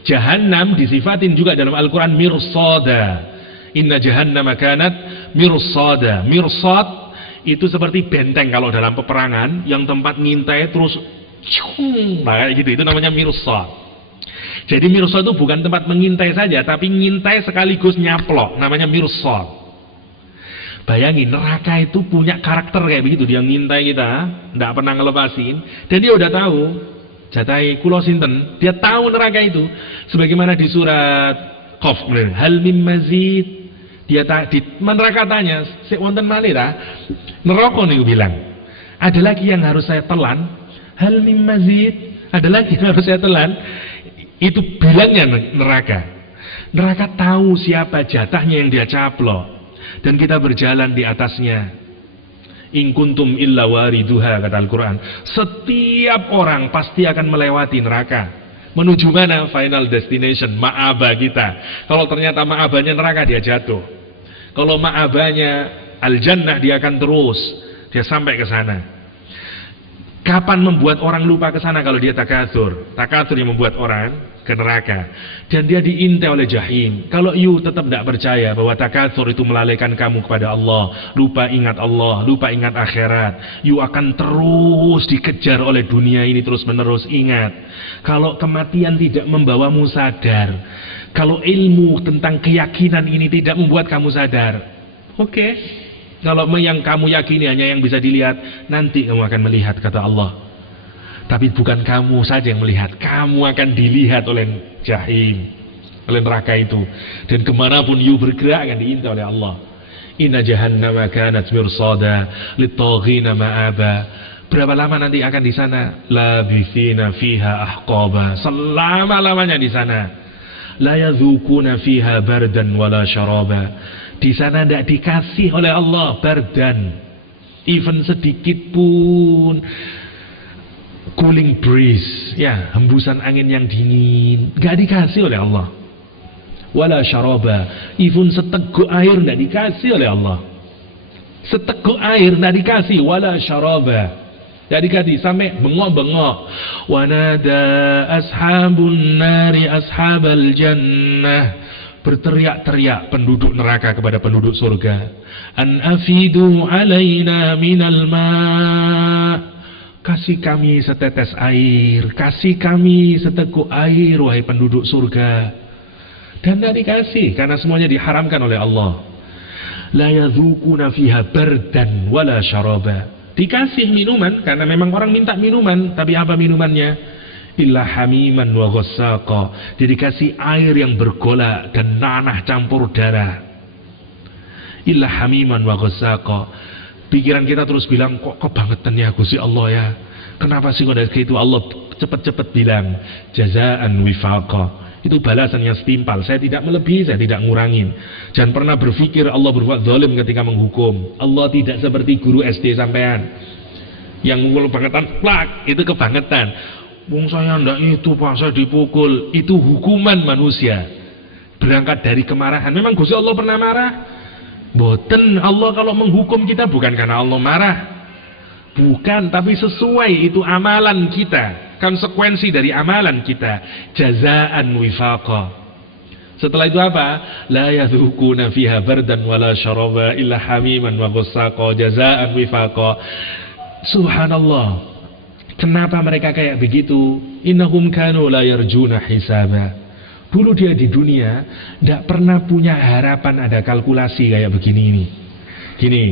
Jahannam disifatin juga dalam Al-Quran mirsada. Inna jahannama kanat mirsada. Mirsad itu seperti benteng kalau dalam peperangan, yang tempat ngintai terus Nah, kayak gitu, itu namanya mirsad. Jadi mirsad itu bukan tempat mengintai saja, tapi ngintai sekaligus nyaplok, namanya mirsad. Bayangin, neraka itu punya karakter kayak begitu, dia ngintai kita, tidak pernah ngelepasin, dan dia udah tahu jatai kulo sinten, dia tahu neraka itu. Sebagaimana di surat Qaf, hal mim mazid, dia di neraka tanya, sik wonten malih ta? Neraka niku bilang, ada lagi yang harus saya telan, hal mim mazid, ada lagi yang harus saya telan. Itu bilangnya neraka. Neraka tahu siapa jatahnya yang dia caplok, dan kita berjalan di atasnya. In kuntum illa wariduha, kata Al-Quran. Setiap orang pasti akan melewati neraka. Menuju mana? Final destination, ma'aba kita. Kalau ternyata ma'abanya neraka, dia jatuh. Kalau ma'abanya al-jannah, dia akan terus, dia sampai ke sana. Kapan membuat orang lupa ke sana? Kalau dia takatsur. Takatsur yang membuat orang ke neraka. Dan dia diintai oleh jahim. Kalau you tetap tidak percaya bahwa takatsur itu melalaikan kamu kepada Allah, lupa ingat Allah, lupa ingat akhirat, you akan terus dikejar oleh dunia ini terus menerus. Ingat, kalau kematian tidak membawamu sadar, kalau ilmu tentang keyakinan ini tidak membuat kamu sadar, oke. Kalau yang kamu yakini hanya yang bisa dilihat, nanti kamu akan melihat, kata Allah. Tapi bukan kamu saja yang melihat, kamu akan dilihat oleh jahim, oleh neraka itu. Dan kemanapun you bergerak akan diintai oleh Allah. Inna jahannama kanat mirsada lit-taghina ma'aba. Berapa lama nanti akan di sana? Labithina fiha ahqaba. Selama-lamanya di sana. La yadhukuna fiha bardan wala syaraba. Di sana tidak dikasih oleh Allah bardan, even sedikit pun cooling breeze, ya, hembusan angin yang dingin, nggak dikasih oleh Allah. Wala syaraba, even seteguk air tidak dikasih oleh Allah. Seteguk air tidak dikasih, wala syaraba, tidak dikasih, sampai bengok-bengok. Wanada ashabun nari ashabal jannah, berteriak-teriak penduduk neraka kepada penduduk surga, an afidu alaina minal ma', kasih kami setetes air, kasih kami seteguk air, wahai penduduk surga. Dan tidak dikasih, karena semuanya diharamkan oleh Allah. La yadhukuna fiha bardan wala syaraba. Dikasih minuman, karena memang orang minta minuman, tapi apa minumannya? Illa hamiman wa ghassaqa, dikasih air yang bergolak dan nanah campur darah. Illa hamiman wa ghassaqa. Pikiran kita terus bilang, kok kebangetan ya Gusti Allah ya, kenapa sih kok dari itu? Allah cepat-cepat bilang jazaan wifaqa, itu balasan yang setimpal. Saya tidak melebihi, saya tidak ngurangin. Jangan pernah berpikir Allah berbuat zalim ketika menghukum. Allah tidak seperti guru SD sampean yang mukul bangetan, plak, itu kebangetan. Wong saya ndak itu Pak, saya dipukul. Itu hukuman manusia berangkat dari kemarahan. Memang Gusti Allah pernah marah? Boten. Allah kalau menghukum kita bukan karena Allah marah, bukan, tapi sesuai itu amalan kita, konsekuensi dari amalan kita. Jazaan wifaqa. Setelah itu apa? La yadhukuna fiha bardan wala syaraba illa hamiman wa ghassaqa jazaan wifaqa. Subhanallah. Kenapa mereka kayak begitu? Innahum kanu la yarjuna hisaba. Dulu dia di dunia tidak pernah punya harapan ada kalkulasi kayak begini ini. Gini,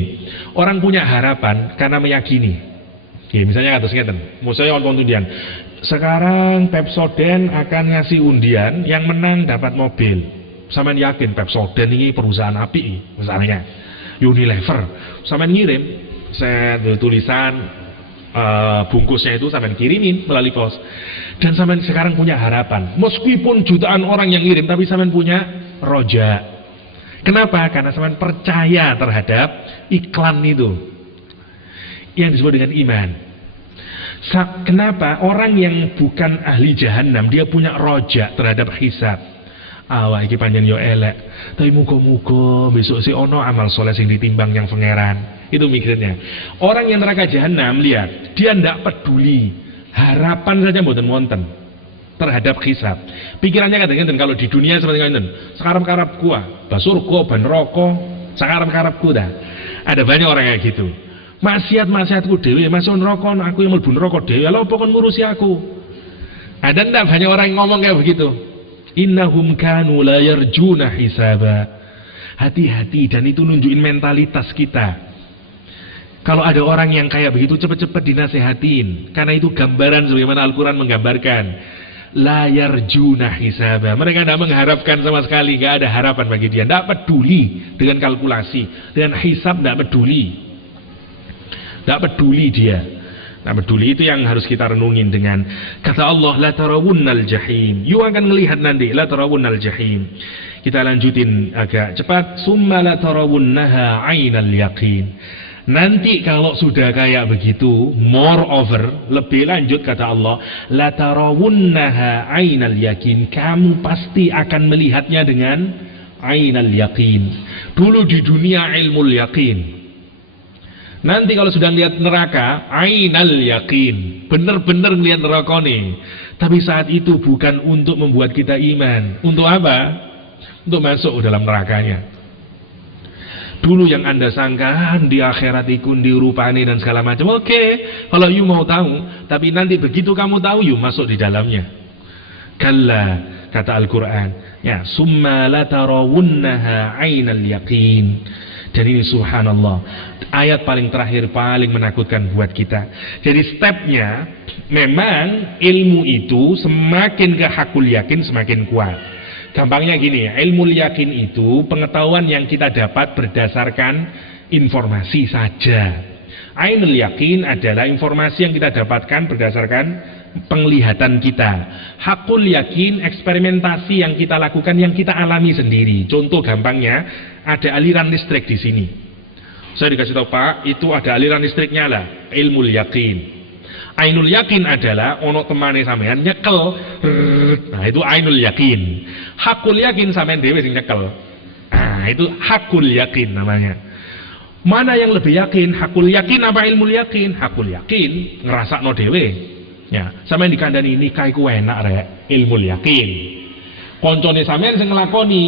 orang punya harapan karena meyakini. Ya, misalnya kados ngeten, mau saya on undian. Sekarang Pepsodent akan ngasih undian, yang menang dapat mobil. Sampeyan yakin Pepsodent ini perusahaan api misalnya. Unilever. Sampeyan ngirim saya tulisan bungkusnya itu sampai kirimin melalui pos, dan sampai sekarang punya harapan, meskipun jutaan orang yang ngirim, tapi sampai punya roja. Kenapa? Karena sampai percaya terhadap iklan itu yang disebut dengan iman. Kenapa? Orang yang bukan ahli jahanam dia punya roja terhadap hisab. Awak iki panjen yo elek, tapi muga-muga besok si ono amal soleh sing ditimbang yang pangeran. Itu mikirnya. Orang yang neraka jahanam, lihat, dia tidak peduli, harapan saja mboten wonten terhadap hisab. Pikirannya kadang-kadang kalau di dunia seperti ngeten, sekarang-karep kuah, basurga ben neraka, sekarang-karepku dah. Ada banyak orang kayak gitu. Maksiatku dhewe masuk neraka, aku yang mlebu neraka dhewe. Lha apa kon ngurusi aku? Ada ndak banyak orang yang ngomong kayak begitu? Innahum kanu la yarjuna hisaba. Hati-hati, dan itu nunjukin mentalitas kita. Kalau ada orang yang kayak begitu, cepat-cepat dinasehatin. Karena itu gambaran sebagaimana Al-Quran menggambarkan. La yarjuna hisaba. Mereka tidak mengharapkan sama sekali, tidak ada harapan bagi dia. Tidak peduli dengan kalkulasi, dengan hisab tidak peduli. Tidak peduli dia. Tidak peduli, itu yang harus kita renungin dengan kata Allah, la tarawunnal jahim. You akan melihat nanti, la tarawunnal jahim. Kita lanjutin agak cepat. Summa la tarawunnaha ainal yaqin. Nanti kalau sudah kayak begitu, moreover, lebih lanjut kata Allah, la tarawunnaha ainal yaqin. Kamu pasti akan melihatnya dengan ainal yaqin. Dulu di dunia ilmu yaqin. Nanti kalau sudah lihat neraka, ainal yakin, benar-benar lihat neraka nih. Tapi saat itu bukan untuk membuat kita iman. Untuk apa? Untuk masuk dalam nerakanya. Dulu yang Anda sangka di akhirat ikun dirupani dan segala macam. Oke, kalau you mau tahu, tapi nanti begitu kamu tahu, you masuk di dalamnya. Kalla, kata Al-Quran, ya, summa la tarawunnaha ainal yakin. Dan ini subhanallah, ayat paling terakhir paling menakutkan buat kita. Jadi stepnya, memang ilmu itu semakin ke hakul yakin semakin kuat. Gampangnya gini, ilmu yakin itu pengetahuan yang kita dapat berdasarkan informasi saja. Ainul yakin adalah informasi yang kita dapatkan berdasarkan penglihatan kita. Hakul yakin eksperimentasi yang kita lakukan, yang kita alami sendiri. Contoh gampangnya, ada aliran listrik di sini. Saya dikasih tahu, Pak, itu ada aliran listriknya lah, ilmu yakin. Ainul yakin adalah ono temane sampean nyekel. Nah, itu ainul yakin. Hakul yakin sampean dhewe sing nyekel. Nah, itu hakul yakin namanya. Mana yang lebih yakin? Hakul yakin apa ilmu yakin? Hakul yakin ngrasakno dhewe. Ya, sampean dikandani nikah iku enak rek, ilmu yakin. Koncone sampean sing nglakoni,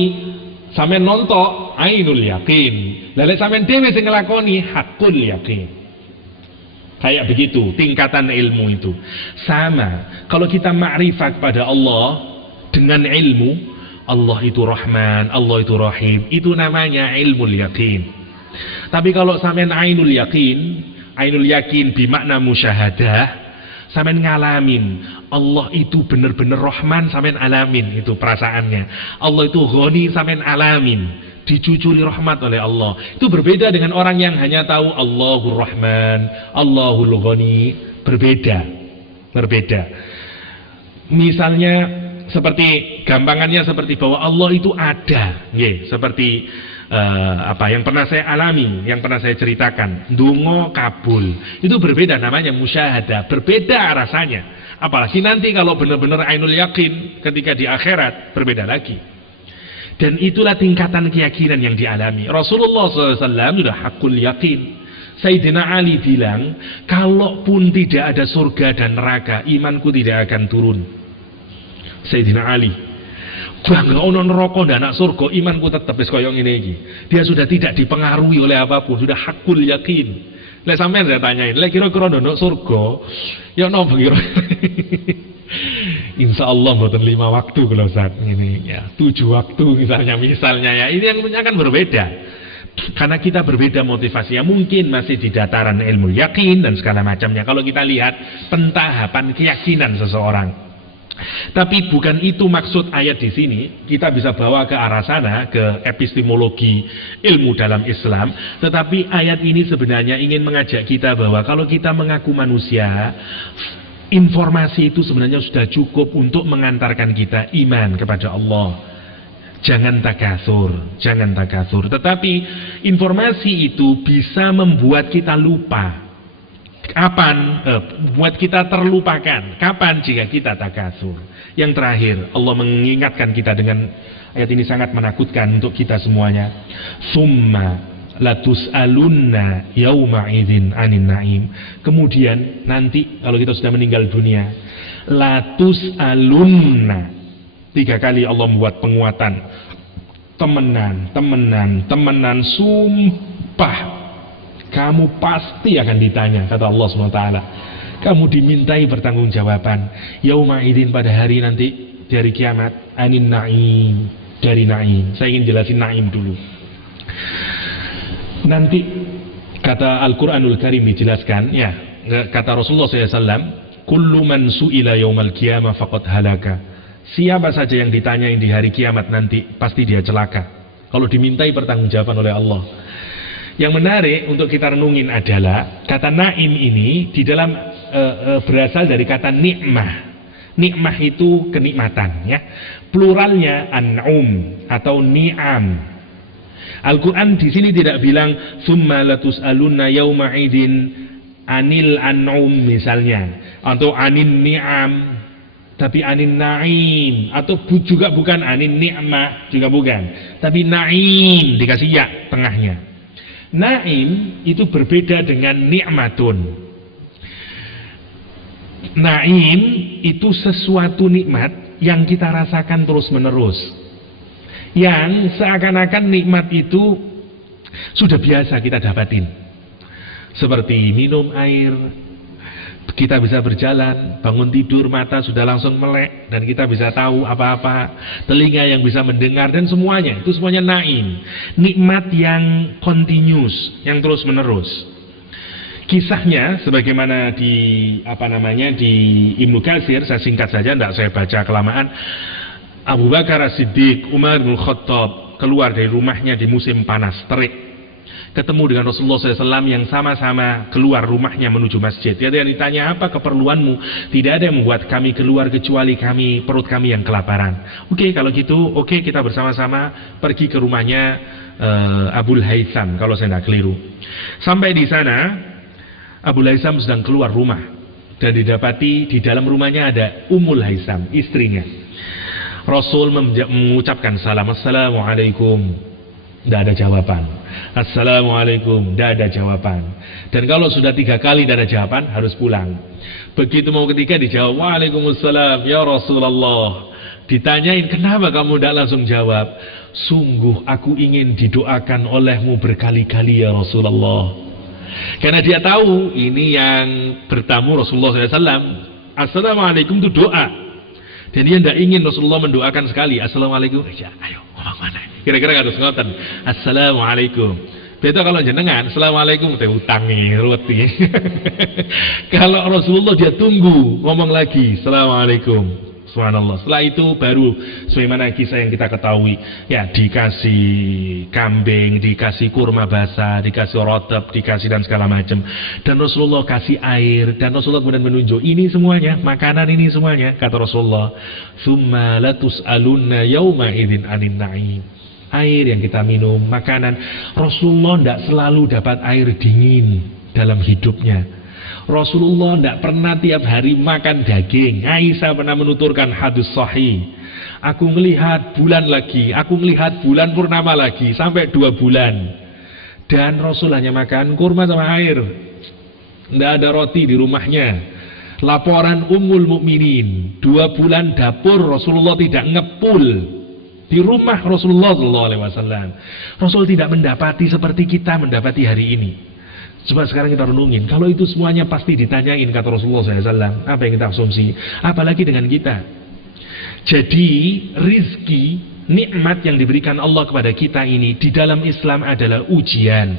sampean nontok, ainul yakin. Lalu sampean dhewe sing nglakoni, hakul yakin. Kayak begitu tingkatan ilmu itu. Sama, kalau kita ma'rifat pada Allah dengan ilmu, Allah itu Rahman, Allah itu Rahim, itu namanya ilmu yakin. Tapi kalau sampean ainul yakin bimakna musyahadah, sampean ngalamin Allah itu benar-benar Rahman, sampean alamin itu perasaannya. Allah itu Ghani, sampean alamin, dicucuri rahmat oleh Allah. Itu berbeda dengan orang yang hanya tahu Allahur Rahman, Allahul Ghani. Berbeda. Misalnya seperti gampangannya seperti bahwa Allah itu ada, seperti yang pernah saya alami, yang pernah saya ceritakan, ndonga kabul. Itu berbeda, namanya musyahadah, berbeda rasanya. Apalagi nanti kalau benar-benar ainul yakin ketika di akhirat, berbeda lagi. Dan itulah tingkatan keyakinan yang dialami. Rasulullah SAW sudah hakul yakin. Sayyidina Ali bilang, kalaupun tidak ada surga dan neraka, imanku tidak akan turun. Sayyidina Ali, bangga ono neraka dan anak surga, imanku tetap wis koyo ngene iki. Dia sudah tidak dipengaruhi oleh apapun, sudah hakul yakin. Lek sampean saya tanyain, lek kira-kira ndonok surga, ya nopo kira? Insya Allah mboten 5 waktu kalau saat ini, ya 7 waktu misalnya ya, ini yang akan berbeda. Karena kita berbeda motivasinya, mungkin masih di dataran ilmu yakin dan segala macamnya. Kalau kita lihat pentahapan keyakinan seseorang. Tapi bukan itu maksud ayat di sini. Kita bisa bawa ke arah sana, ke epistemologi ilmu dalam Islam. Tetapi ayat ini sebenarnya ingin mengajak kita bahwa kalau kita mengaku manusia, informasi itu sebenarnya sudah cukup untuk mengantarkan kita iman kepada Allah. Jangan takasur. Tetapi informasi itu bisa membuat kita lupa. Kapan? Buat kita terlupakan. Kapan jika kita takasur? Yang terakhir, Allah mengingatkan kita dengan ayat ini sangat menakutkan untuk kita semuanya. Summa latus'alunna yawma idzin anin na'im. Kemudian nanti kalau kita sudah meninggal dunia, latus'alunna. 3 kali Allah membuat penguatan. Temenan, sumpah. Kamu pasti akan ditanya, kata Allah SWT. Kamu dimintai pertanggungjawaban yauma idzin, pada hari nanti, di hari kiamat, anin na'im, dari na'im. Saya ingin jelasin na'im dulu. Nanti kata Al-Quranul Karim dijelaskan, ya, kata Rasulullah SAW, kullu man su'ila yaumal qiyamah faqad halaka. Siapa saja yang ditanyain di hari kiamat nanti, pasti dia celaka kalau dimintai pertanggungjawaban oleh Allah. Yang menarik untuk kita renungin adalah kata naim ini di dalam berasal dari kata nikmah. Nikmah itu kenikmatan, ya. Pluralnya an'um atau ni'am. Al-Quran di sini tidak bilang summa latus'alunna yauma idin anil an'um misalnya, atau anin ni'am, tapi anin na'im, atau juga bukan anin ni'mah, juga bukan, tapi na'im dikasih ya tengahnya. Naim itu berbeda dengan nikmatun. Naim itu sesuatu nikmat yang kita rasakan terus menerus, yang seakan-akan nikmat itu sudah biasa kita dapatin. Seperti minum air, kita bisa berjalan, bangun tidur, mata sudah langsung melek, dan kita bisa tahu apa-apa, telinga yang bisa mendengar, dan semuanya, itu semuanya naim. Nikmat yang continuous, yang terus menerus. Kisahnya, sebagaimana di Ibnu Katsir, saya singkat saja, tidak saya baca kelamaan. Abu Bakar As-Siddiq, Umar bin Khattab keluar dari rumahnya di musim panas terik, ketemu dengan Rasulullah SAW yang sama-sama keluar rumahnya menuju masjid. Dia ditanya, apa keperluanmu? Tidak ada yang membuat kami keluar kecuali perut kami yang kelaparan. Oke, kalau gitu, oke, kita bersama-sama pergi ke rumahnya Abul Haitham, kalau saya tidak keliru. Sampai di sana, Abul Haitham sedang keluar rumah, dan didapati di dalam rumahnya ada Ummul Haitham, istrinya. Rasul mengucapkan salam, assalamualaikum. Tidak ada jawaban. Assalamualaikum, tidak ada jawaban. Dan kalau sudah 3 kali tidak ada jawaban, harus pulang. Begitu mau ketiga dijawab, waalaikumsalam ya Rasulullah. Ditanyain, kenapa kamu tidak langsung jawab? Sungguh aku ingin didoakan olehmu berkali-kali ya Rasulullah. Karena dia tahu ini yang bertamu Rasulullah SAW. Assalamualaikum itu doa. Dan dia tidak ingin Rasulullah mendoakan sekali. Assalamualaikum, ya, ayo ngomong mana? Kira-kira harus ngoten. Assalamualaikum. Beda kalau jenengan, assalamualaikum teh utangi roti. Kalau Rasulullah dia tunggu ngomong lagi, assalamualaikum. Subhanallah. Setelah itu baru sebagaimana kisah yang kita ketahui, ya, dikasih kambing, dikasih kurma basah, dikasih rotab, dikasih dan segala macam. Dan Rasulullah kasih air, dan Rasulullah kemudian menunjuk, ini semuanya makanan, ini semuanya, kata Rasulullah, summa latus'alunna yauma idzin anin na'im. Air yang kita minum, makanan. Rasulullah tidak selalu dapat air dingin dalam hidupnya. Rasulullah tidak pernah tiap hari makan daging. Aisyah pernah menuturkan hadis sahih, aku melihat bulan lagi, aku melihat bulan purnama lagi, sampai 2 bulan. Dan Rasul hanya makan kurma sama air. Tidak ada roti di rumahnya. Laporan Ummul Mukminin, 2 bulan dapur Rasulullah tidak ngepul di rumah Rasulullah SAW. Rasul tidak mendapati seperti kita mendapati hari ini. Coba sekarang kita renungin, kalau itu semuanya pasti ditanyain, kata Rasulullah SAW, apa yang kita asumsi, apalagi dengan kita. Jadi rizki, nikmat yang diberikan Allah kepada kita ini di dalam Islam adalah ujian.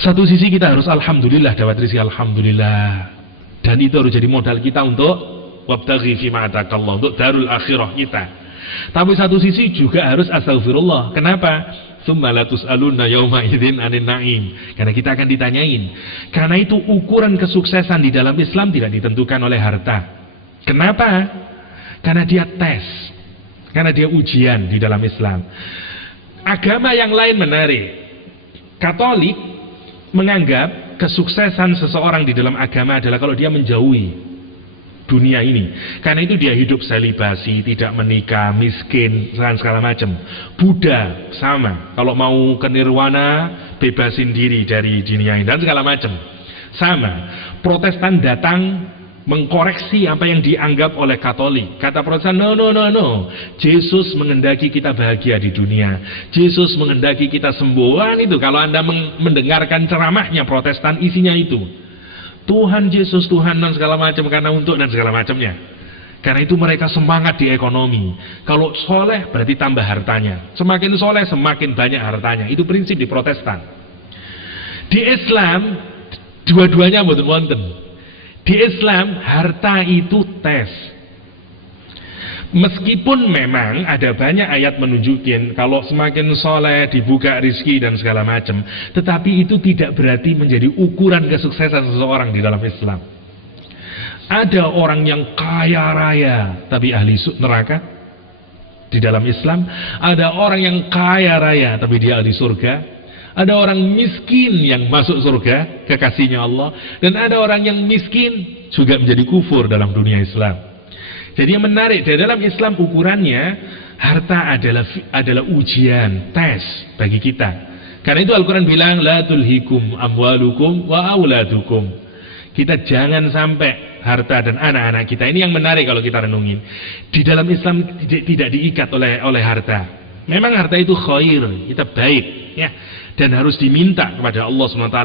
Satu sisi kita harus alhamdulillah dapat rizki, alhamdulillah, dan itu harus jadi modal kita untuk wabtaghi fima atakallah, untuk darul akhirah kita. Tapi satu sisi juga harus astaghfirullah. Kenapa? Tsumma latus'alunna yauma idzin anin na'im. Karena kita akan ditanyain. Karena itu ukuran kesuksesan di dalam Islam tidak ditentukan oleh harta. Kenapa? Karena dia tes. Karena dia ujian di dalam Islam. Agama yang lain menarik. Katolik menganggap kesuksesan seseorang di dalam agama adalah kalau dia menjauhi dunia ini. Karena itu dia hidup selibasi, tidak menikah, miskin, dan segala macam. Buddha sama, kalau mau ke nirwana bebasin diri dari dunia ini dan segala macam. Sama. Protestan datang mengkoreksi apa yang dianggap oleh Katolik. Kata Protestan, no. Yesus menghendaki kita bahagia di dunia. Yesus menghendaki kita sembuhan itu. Kalau Anda mendengarkan ceramahnya Protestan, isinya itu. Tuhan Yesus, Tuhan dan segala macam, karena untuk dan segala macamnya. Karena itu mereka semangat di ekonomi. Kalau soleh berarti tambah hartanya. Semakin soleh semakin banyak hartanya. Itu prinsip di Protestan. Di Islam, dua-duanya mboten wonten. Di Islam, harta itu tes. Meskipun memang ada banyak ayat menunjukin kalau semakin soleh dibuka rizki dan segala macam, tetapi itu tidak berarti menjadi ukuran kesuksesan seseorang di dalam Islam. Ada orang yang kaya raya tapi ahli neraka di dalam Islam. Ada orang yang kaya raya tapi dia ahli surga. Ada orang miskin yang masuk surga, kekasihnya Allah. Dan ada orang yang miskin juga menjadi kufur dalam dunia Islam. Jadi yang menarik, di dalam Islam ukurannya, harta adalah ujian, tes bagi kita. Karena itu Al-Quran bilang, la tulhikum amwalukum wa auladukum. Kita jangan sampai harta dan anak-anak kita. Ini yang menarik kalau kita renungin. Di dalam Islam tidak diikat oleh harta. Memang harta itu khair, kita baik, ya. Dan harus diminta kepada Allah SWT.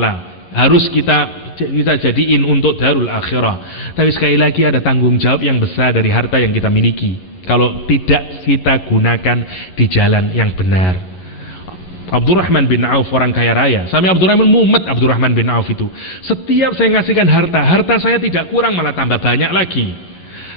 Harus kita jadiin untuk darul akhirah. Tapi sekali lagi ada tanggung jawab yang besar dari harta yang kita miliki. Kalau tidak kita gunakan di jalan yang benar. Abdurrahman bin Auf, orang kaya raya. Sami Abdurrahman mumet Abdurrahman bin Auf itu. Setiap saya ngasihkan harta saya tidak kurang, malah tambah banyak lagi.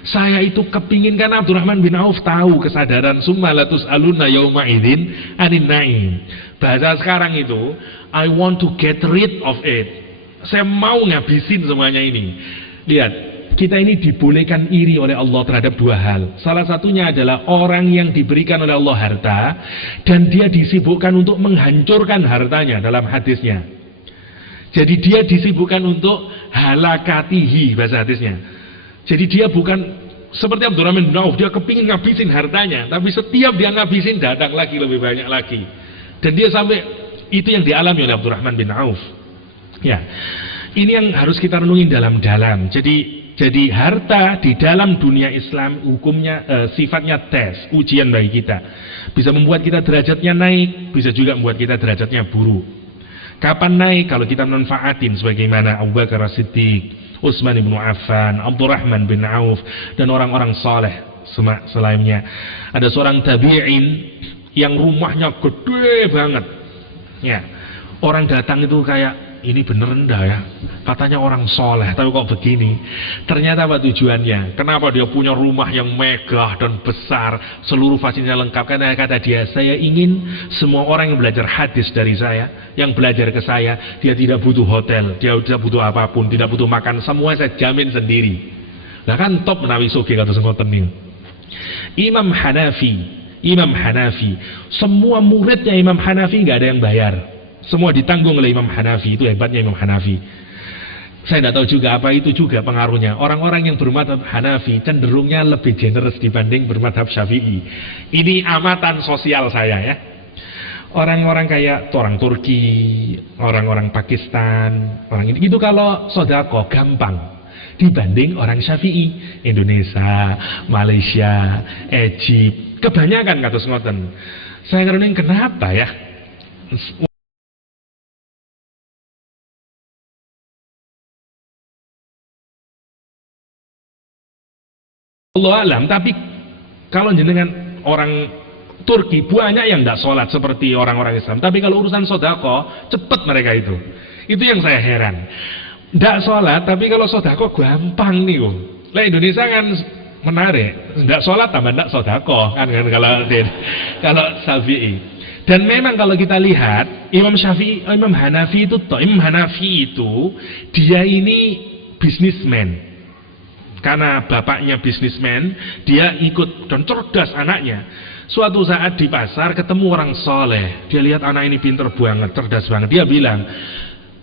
Saya itu kepingin, karena Abdurrahman bin Auf tahu kesadaran summa latus aluna yauma idzin anin naim. Bahasa sekarang itu, I want to get rid of it. Saya mau ngabisin semuanya ini. Lihat, kita ini dibolehkan iri oleh Allah terhadap dua hal. Salah satunya adalah orang yang diberikan oleh Allah harta dan dia disibukkan untuk menghancurkan hartanya dalam hadisnya. Jadi dia disibukkan untuk halakatihi, bahasa hadisnya. Jadi dia bukan seperti Abdurrahman bin Auf, dia kepingin ngabisin hartanya, tapi setiap dia ngabisin datang lagi lebih banyak lagi. Dan dia sampai, itu yang dialami oleh Abdurrahman bin Auf. Ya, ini yang harus kita renungin dalam-dalam. Jadi harta di dalam dunia Islam hukumnya sifatnya tes, ujian bagi kita. Bisa membuat kita derajatnya naik, bisa juga membuat kita derajatnya buruk. Kapan naik? Kalau kita manfaatin sebagaimana Abu Bakar As-Siddiq, Utsman bin Affan, Abdurrahman bin Auf, dan orang-orang saleh selainnya. Ada seorang tabi'in yang rumahnya gede banget. Ya, orang datang itu kayak, ini bener rendah ya, katanya orang soleh, tapi kok begini. Ternyata apa tujuannya? Kenapa dia punya rumah yang megah dan besar, seluruh fasilitasnya lengkap? Karena kata dia, saya ingin semua orang yang belajar hadis dari saya, yang belajar ke saya, dia tidak butuh hotel, dia tidak butuh apapun, tidak butuh makan, semua saya jamin sendiri. Nah kan top menawi sugih kata ngoten niku. Imam Hanafi, semua muridnya Imam Hanafi nggak ada yang bayar. Semua ditanggung oleh Imam Hanafi. Itu hebatnya Imam Hanafi. Saya tidak tahu juga apa itu juga pengaruhnya. Orang-orang yang bermadhab Hanafi cenderungnya lebih generous dibanding bermadhab Syafi'i. Ini amatan sosial saya ya. Orang-orang kayak orang Turki, orang-orang Pakistan, orang ini itu kalau sodako gampang dibanding orang Syafi'i. Indonesia, Malaysia, Egypt, kebanyakan kados ngoten. Saya ngerening kenapa ya? Allah alam, tapi kalau jenengan orang Turki banyak yang tidak sholat seperti orang-orang Islam, tapi kalau urusan sodako cepat mereka itu yang saya heran. Tidak sholat, tapi kalau sodako gampang nih. Lah Indonesia kan menarik, tidak sholat tambah tidak sodako kan kalau Syafi'i. Dan memang kalau kita lihat Imam Hanafi itu dia ini bisnismen. Karena bapaknya bisnismen, dia ikut dan cerdas anaknya. Suatu saat di pasar ketemu orang soleh, dia lihat anak ini pinter banget, cerdas banget. Dia bilang,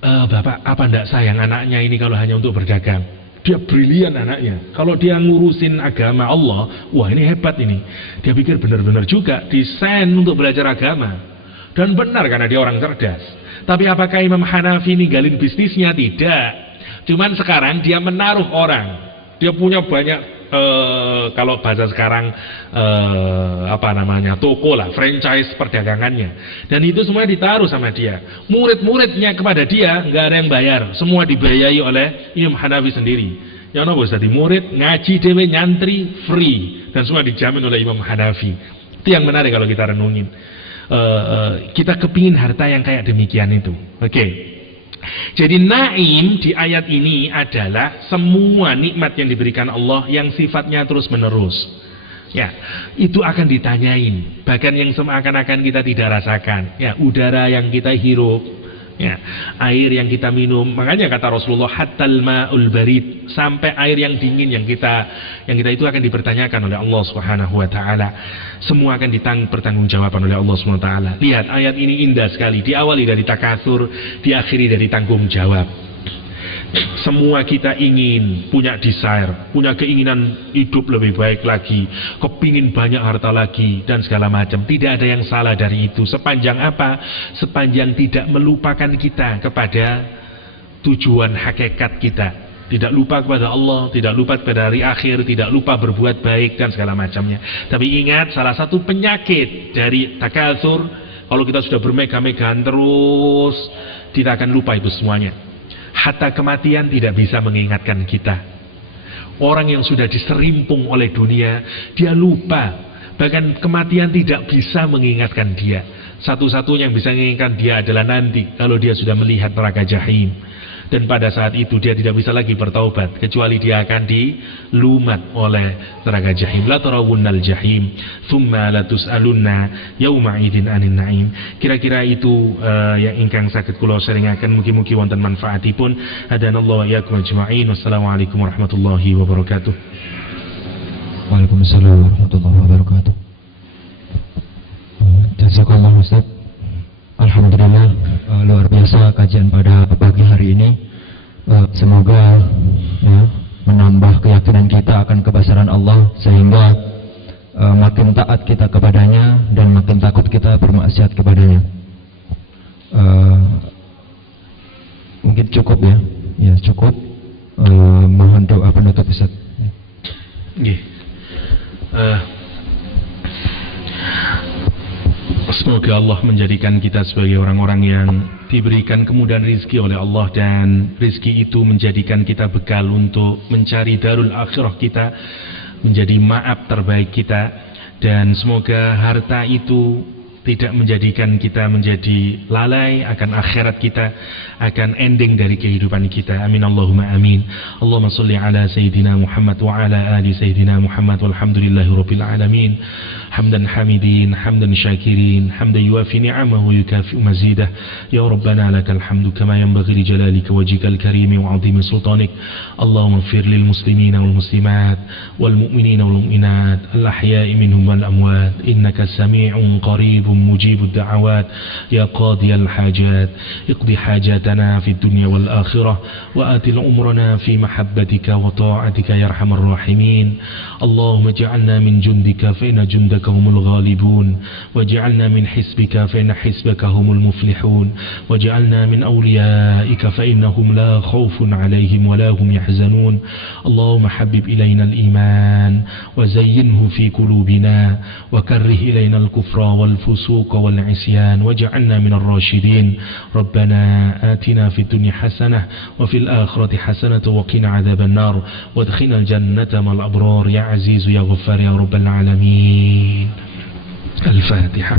bapak apa ndak sayang anaknya ini kalau hanya untuk berdagang? Dia brilian anaknya. Kalau dia ngurusin agama Allah, wah ini hebat ini. Dia pikir benar-benar juga desain untuk belajar agama. Dan benar karena dia orang cerdas. Tapi apakah Imam Hanafi ninggalin bisnisnya? Tidak. Cuman sekarang dia menaruh orang. Dia punya banyak kalau bahasa sekarang toko lah, franchise perdagangannya, dan itu semua ditaruh sama dia. Murid-muridnya kepada dia nggak ada yang bayar, semua dibiayai oleh Imam Hanafi sendiri. Yang nopo jadi murid ngaji dewe nyantri free dan semua dijamin oleh Imam Hanafi. Itu yang menarik kalau kita renungin. Kita kepingin harta yang kayak demikian itu. Oke. Jadi naim di ayat ini adalah semua nikmat yang diberikan Allah yang sifatnya terus menerus. Ya, itu akan ditanyain. Bahkan yang seakan-akan kita tidak rasakan. Ya, udara yang kita hirup, ya, air yang kita minum. Makanya kata Rasulullah, hattal ma'ul barid, sampai air yang dingin yang kita itu akan dipertanyakan oleh Allah Subhanahu wa taala. Semua akan dipertanggungjawaban oleh Allah Subhanahu wa taala. Lihat ayat ini indah sekali, diawali dari takatsur, diakhiri dari tanggung jawab. Semua kita ingin punya desire, punya keinginan hidup lebih baik lagi, kepingin banyak harta lagi dan segala macam. Tidak ada yang salah dari itu. Sepanjang apa? Sepanjang tidak melupakan kita kepada tujuan hakikat kita. Tidak lupa kepada Allah, tidak lupa kepada hari akhir, tidak lupa berbuat baik dan segala macamnya. Tapi ingat, salah satu penyakit dari takatsur, kalau kita sudah bermegah-megahan terus, kita akan lupa itu semuanya. Hatta kematian tidak bisa mengingatkan kita. Orang yang sudah diserimpung oleh dunia, dia lupa. Bahkan kematian tidak bisa mengingatkan dia. Satu-satunya yang bisa mengingatkan dia adalah nanti kalau dia sudah melihat neraka jahim. Dan pada saat itu dia tidak bisa lagi bertaubat, kecuali dia akan dilumat oleh neraka jahim. La tarawunnal jahim thumma la tus'alunna yauma idzin anin na'im. Kira-kira itu yang ingkang saged kula seringaken, mugi-mugi wonten manfaatipun. Hadanallahu wa iyyakum ajma'in. Wassalamualaikum warahmatullahi wabarakatuh. Waalaikumsalam warahmatullahi wabarakatuh. Jazakallah Ustaz. Alhamdulillah, luar biasa kajian pada pagi hari ini. Semoga ya, menambah keyakinan kita akan kebesaran Allah, sehingga makin taat kita kepadanya dan makin takut kita bermaksiat kepadanya. Mungkin cukup ya, ya cukup. Mohon doa penutup Ustaz. Semoga Allah menjadikan kita sebagai orang-orang yang diberikan kemudahan rizki oleh Allah, dan rizki itu menjadikan kita bekal untuk mencari darul akhirah kita, menjadi maaf terbaik kita. Dan semoga harta itu tidak menjadikan kita menjadi lalai akan akhirat kita, akan ending dari kehidupan kita. Amin Allahumma amin. Allahumma salli ala Sayyidina Muhammad wa ala ali Sayyidina Muhammad walhamdulillahi rabbil alamin. Hamdan hamidin, hamdan syakirin, hamdan yuafi ni'amahu yukafi'u mazidah. Ya Rabbana lakal hamdu kama yanbaghi li jalalika wajhikal karimi wa 'azimi sultanik. Allahumma ighfir lil muslimina wal muslimat wal mu'minina wal mu'minat al ahya'i minhum wal amwat, innaka sami'un qaribun mujibud da'awat. Ya qadiyal hajat, iqdi hajatana fid dunya wal akhirah wa atil umrana fi mahabbatika wa ta'atika ya arhamar rahimin. Allahumma ij'alna min jundika fa inna jundaka هم الغالبون، وجعلنا من حزبك فإن حزبك هم المفلحون، وجعلنا من أوليائك فإنهم لا خوف عليهم ولا هم يحزنون. اللهم حبب إلينا الإيمان وزينه في قلوبنا وكره إلينا الكفر والفسوق والعصيان واجعلنا من الراشدين. ربنا آتنا في الدنيا حسنة وفي الآخرة حسنة وقنا عذاب النار وادخلنا الجنة مع الأبرار يا عزيز يا غفار يا رب العالمين. الفاتحة.